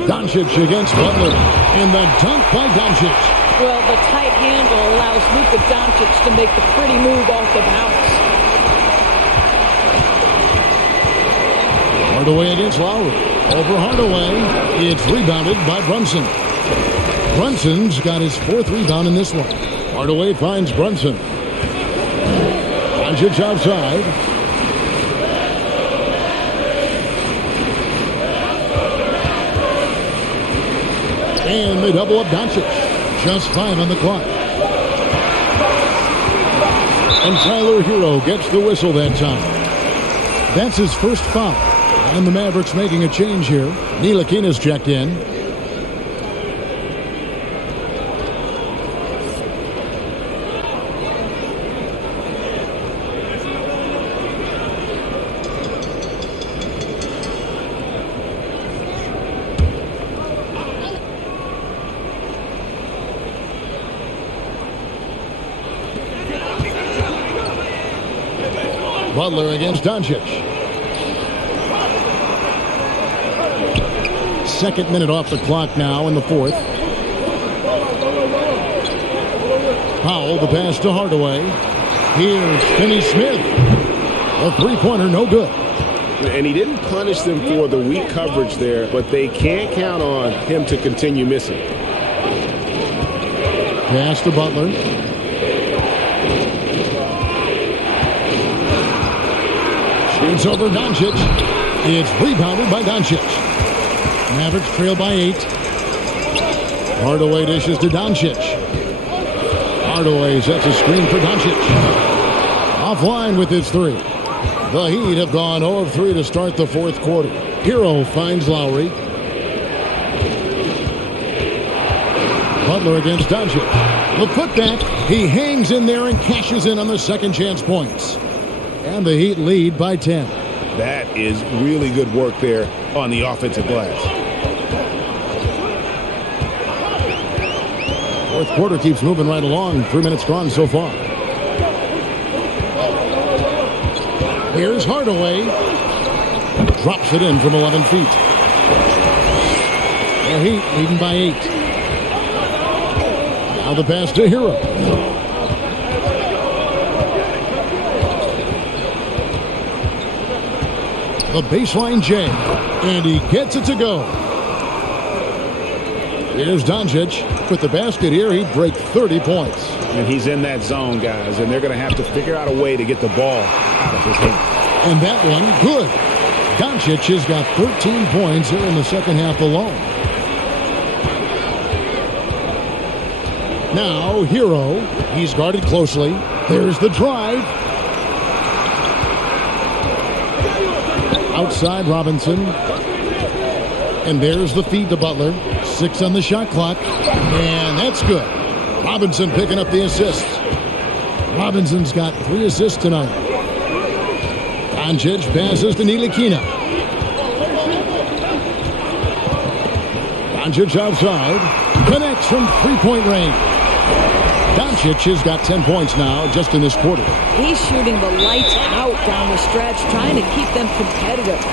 Doncic against Butler. And the dunk by Doncic. Well, the tight handle allows Luka Doncic to make the pretty move off the bounce. Hardaway against Lowry. Over Hardaway. It's rebounded by Brunson. Brunson's got his 4th rebound in this one. Hardaway finds Brunson. Doncic outside. And they double up Doncic. Just 5 on the clock. And Tyler Hero gets the whistle that time. That's his first foul. And the Mavericks making a change here. Ntilikina's checked in. Butler against Doncic. 2nd minute off the clock now in the 4th. Powell, the pass to Hardaway. Here's Finney Smith. A 3-pointer, no good. And he didn't punish them for the weak coverage there, but they can't count on him to continue missing. Pass to Butler. Shoots over Doncic. It's rebounded by Doncic. Mavericks trail by 8. Hardaway dishes to Doncic. Hardaway sets a screen for Doncic. Offline with his 3. The Heat have gone 0 of 3 to start the 4th quarter. Hero finds Lowry. Butler against Doncic. The putback. He hangs in there and cashes in on the second chance points. And the Heat lead by 10. That is really good work there on the offensive glass. 4th quarter keeps moving right along. 3 minutes gone so far. Here's Hardaway. Drops it in from 11 feet. The Heat leading by 8. Now the pass to Hero. The baseline J, and he gets it to go. Here's Doncic with the basket here. He'd break 30 points. And he's in that zone, guys, and they're going to have to figure out a way to get the ball out of his hand. And that one, good. Doncic has got 13 points here in the second half alone. Now, Hero, he's guarded closely. There's the drive. Outside Robinson. And there's the feed to Butler. 6 on the shot clock. And that's good. Robinson picking up the assists. Robinson's got 3 assists tonight. Doncic passes to Ntilikina. Doncic outside. Connects from three-point range. Doncic has got 10 points now just in this quarter. He's shooting the lights out down the stretch, trying to keep them competitive.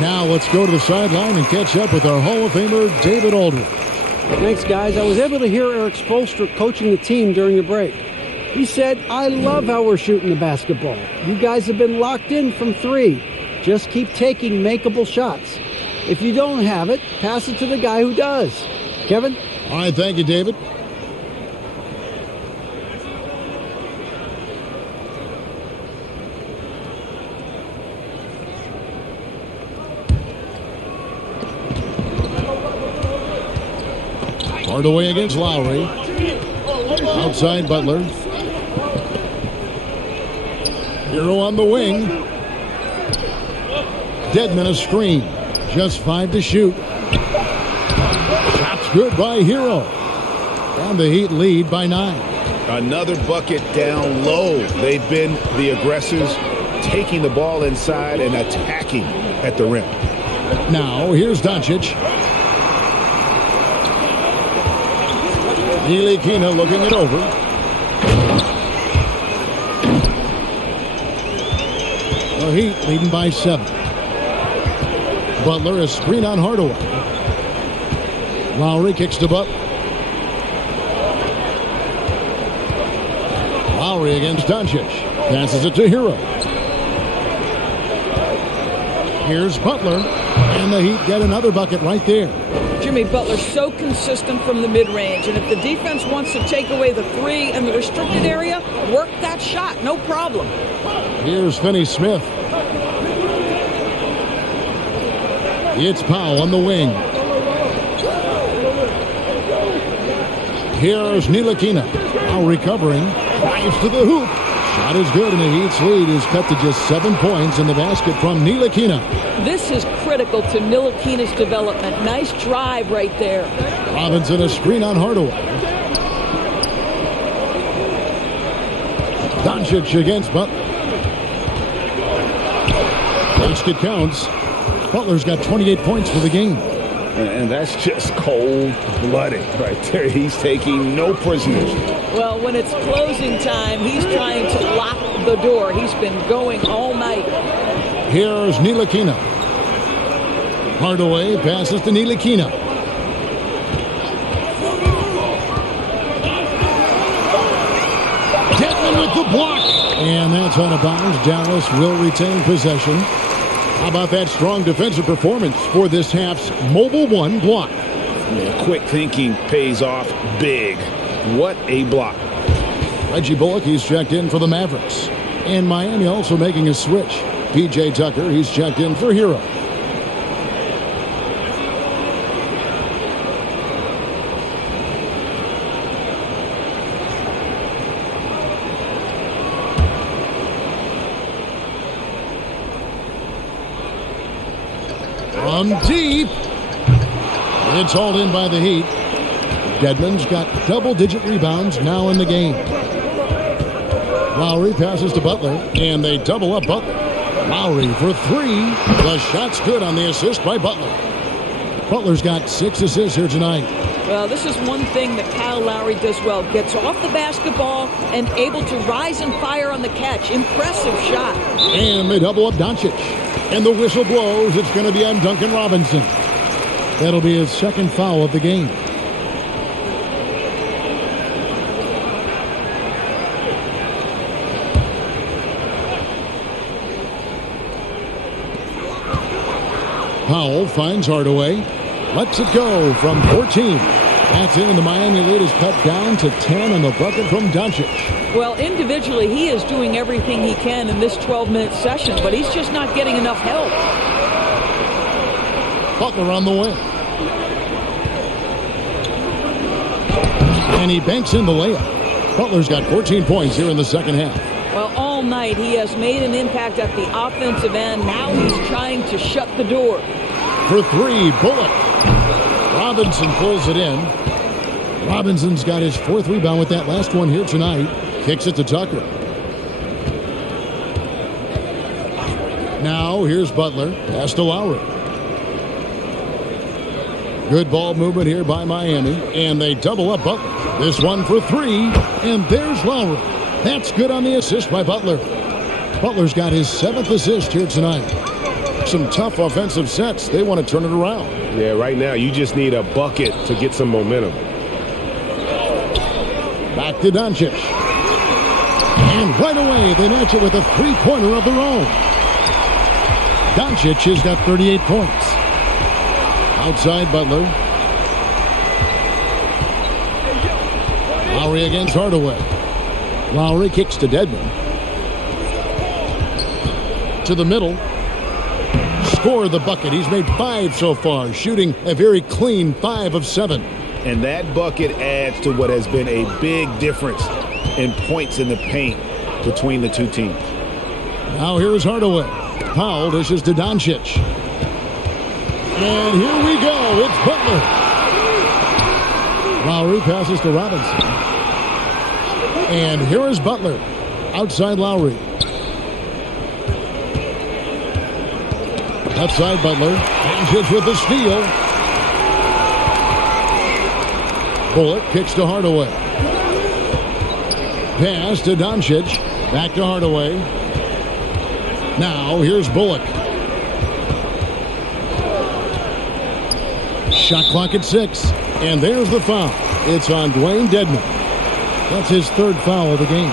Now let's go to the sideline and catch up with our Hall of Famer, David Aldridge. Thanks, guys. I was able to hear Eric Spoelstra coaching the team during the break. He said, "I love how we're shooting the basketball. You guys have been locked in from 3. Just keep taking makeable shots. If you don't have it, pass it to the guy who does." Kevin? All right, thank you, David. Hardaway against Lowry. Outside Butler. Hero on the wing. Deadman a screen. Just 5 to shoot. Shot's good by Hero. And the Heat lead by 9. Another bucket down low. They've been the aggressors, taking the ball inside and attacking at the rim. Now here's Doncic. Ntilikina looking it over. The Heat leading by 7. Butler a screen on Hardaway. Lowry kicks to Butler. Lowry against Doncic. Passes it to Hero. Here's Butler. And the Heat get another bucket right there. Jimmy Butler so consistent from the mid-range, and if the defense wants to take away the 3 and the restricted area, work that shot, no problem. Here's Finney-Smith. It's Powell on the wing. Here's Ntilikina. Now recovering. Drives to the hoop. Shot is good, and the Heat's lead is cut to just 7 points in the basket from Ntilikina. This is critical to Ntilikina's development. Nice drive right there. Robinson a screen on Hardaway. Doncic against Butler. Basket counts. Butler's got 28 points for the game. And that's just cold-blooded right there. He's taking no prisoners. Well, when it's closing time, he's trying to lock the door. He's been going all night. Here's Ntilikina. Hardaway passes to Ntilikina. Deadman with the block. And that's out of bounds. Dallas will retain possession. How about that strong defensive performance for this half's Mobile 1 block? Yeah, quick thinking pays off big. What a block. Reggie Bullock, he's checked in for the Mavericks. And Miami also making a switch. P.J. Tucker, he's checked in for Hero. From deep. It's hauled in by the Heat. Dedmon's got double-digit rebounds now in the game. Lowry passes to Butler, and they double up Butler. Lowry for three. The shot's good on the assist by Butler. Butler's got 6 assists here tonight. Well, this is one thing that Kyle Lowry does well. Gets off the basketball and able to rise and fire on the catch. Impressive shot. And they double up Doncic. And the whistle blows. It's going to be on Duncan Robinson. That'll be his second foul of the game. Powell finds Hardaway. Lets it go from 14. That's it, and the Miami lead is cut down to 10 on the bucket from Doncic. Well, individually, he is doing everything he can in this 12-minute session, but he's just not getting enough help. Butler on the way. And he banks in the layup. Butler's got 14 points here in the second half. Well, all night he has made an impact at the offensive end. Now he's trying to shut the door. For three, Bullock. Robinson pulls it in. Robinson's got his 4th rebound with that last one here tonight. Kicks it to Tucker. Now here's Butler. Pass to Lowry. Good ball movement here by Miami. And they double up Butler. This one for three. And there's Lowry. That's good on the assist by Butler. Butler's got his 7th assist here tonight. Some tough offensive sets. They want to turn it around. Yeah, right now you just need a bucket to get some momentum. Back to Doncic. And right away they match it with a three-pointer of their own. Doncic has got 38 points. Outside Butler. Lowry against Hardaway. Lowry kicks to Dedmon. To the middle. Score the bucket. He's made 5 so far, shooting a very clean 5 of 7. And that bucket adds to what has been a big difference in points in the paint between the two teams. Now here's Hardaway. Powell dishes to Doncic. And here we go. It's Butler. Lowry passes to Robinson. And here is Butler. Outside Lowry. Outside Butler. Doncic with the steal. Bullock kicks to Hardaway. Pass to Doncic. Back to Hardaway. Now here's Bullock. Shot clock at 6. And there's the foul. It's on Dwayne Dedmon. That's his 3rd foul of the game.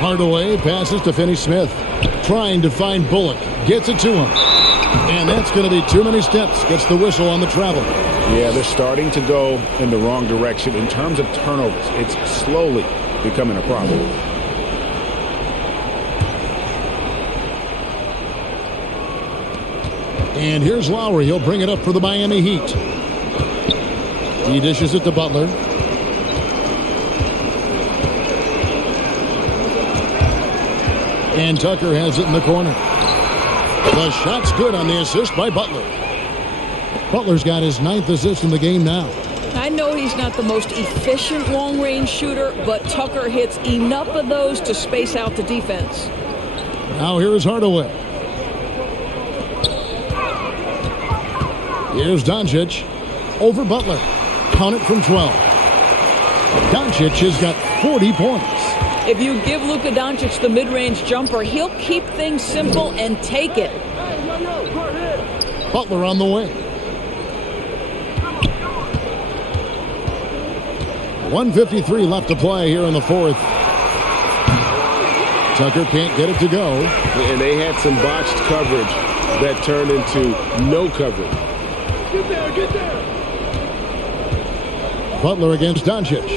Hardaway passes to Finney-Smith. Trying to find Bullock. Gets it to him. And that's going to be too many steps. Gets the whistle on the travel. Yeah, they're starting to go in the wrong direction in terms of turnovers. It's slowly becoming a problem. And here's Lowry. He'll bring it up for the Miami Heat. He dishes it to Butler. And Tucker has it in the corner. The shot's good on the assist by Butler. Butler's got his 9th assist in the game now. I know he's not the most efficient long-range shooter, but Tucker hits enough of those to space out the defense. Now here is Hardaway. Here's Doncic over Butler. Count it from 12. Doncic has got 40 points. If you give Luka Doncic the mid-range jumper, he'll keep things simple and take it. Butler on the way. 1:53 left to play here in the 4th. Tucker can't get it to go. And they had some botched coverage that turned into no coverage. Get there. Butler against Doncic.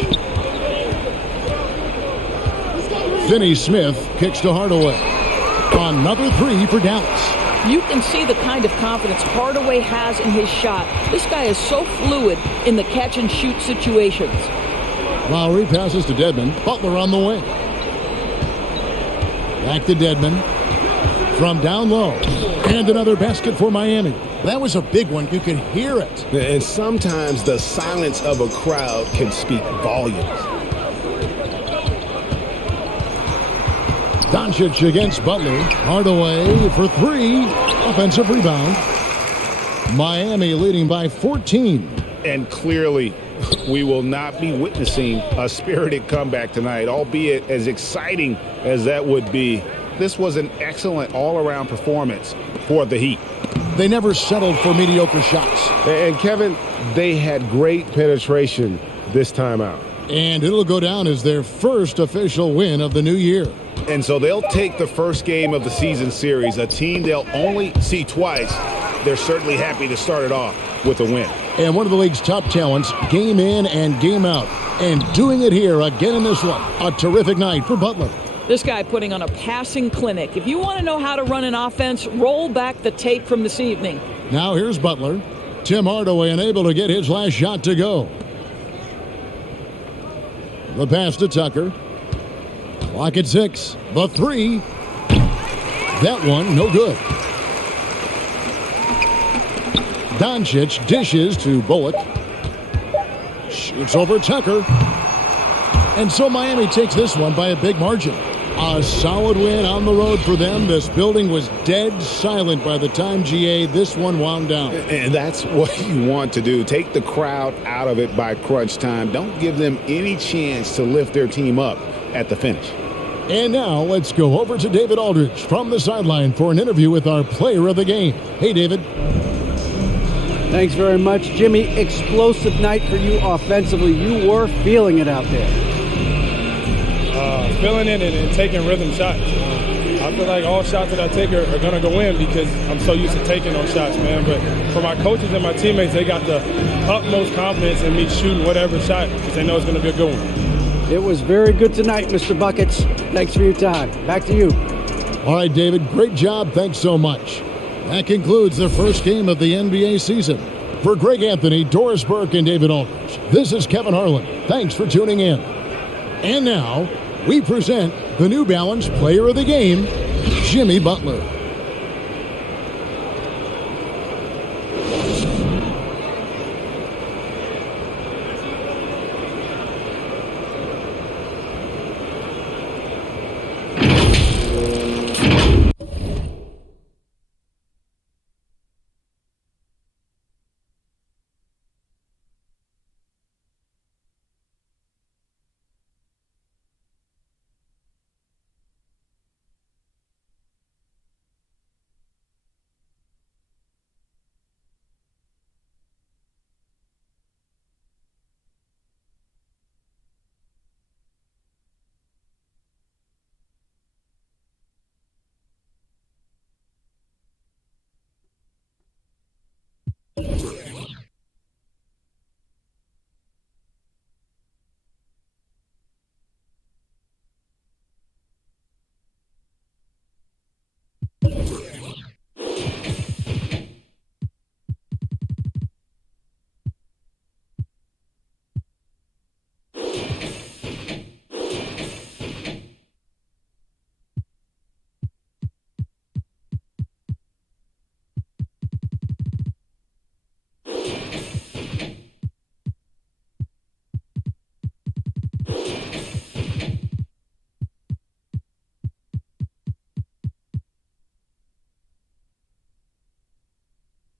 Finney Smith kicks to Hardaway. Another three for Dallas. You can see the kind of confidence Hardaway has in his shot. This guy is so fluid in the catch-and-shoot situations. Lowry passes to Dedmon. Butler on the wing. Back to Dedmon. From down low. And another basket for Miami. That was a big one. You could hear it. And sometimes the silence of a crowd can speak volumes. Doncic against Butler. Hardaway for three. Offensive rebound. Miami leading by 14. And clearly, we will not be witnessing a spirited comeback tonight, albeit as exciting as that would be. This was an excellent all-around performance for the Heat. They never settled for mediocre shots. And Kevin, they had great penetration this time out. And it'll go down as their first official win of the new year. And so they'll take the first game of the season series, a team they'll only see twice. They're certainly happy to start it off with a win. And one of the league's top talents, game in and game out. And doing it here again in this one. A terrific night for Butler. This guy putting on a passing clinic. If you want to know how to run an offense, roll back the tape from this evening. Now here's Butler. Tim Hardaway unable to get his last shot to go. The pass to Tucker. Clock at 6. The three. That one, no good. Doncic dishes to Bullock. Shoots over Tucker. And so Miami takes this one by a big margin. A solid win on the road for them. This building was dead silent by the time, GA, this one wound down. And that's what you want to do. Take the crowd out of it by crunch time. Don't give them any chance to lift their team up at the finish. And now let's go over to David Aldridge from the sideline for an interview with our player of the game. Hey, David. Thanks very much, Jimmy. Explosive night for you offensively. You were feeling it out there. Feeling it and taking rhythm shots. I feel like all shots that I take are going to go in because I'm so used to taking those shots, man. But for my coaches and my teammates, they got the utmost confidence in me shooting whatever shot because they know it's going to be a good one. It was very good tonight, Mr. Buckets. Thanks for your time. Back to you. All right, David, great job. Thanks so much. That concludes the first game of the NBA season. For Greg Anthony, Doris Burke, and David Aldridge, this is Kevin Harlan. Thanks for tuning in. And now, we present the New Balance Player of the Game, Jimmy Butler.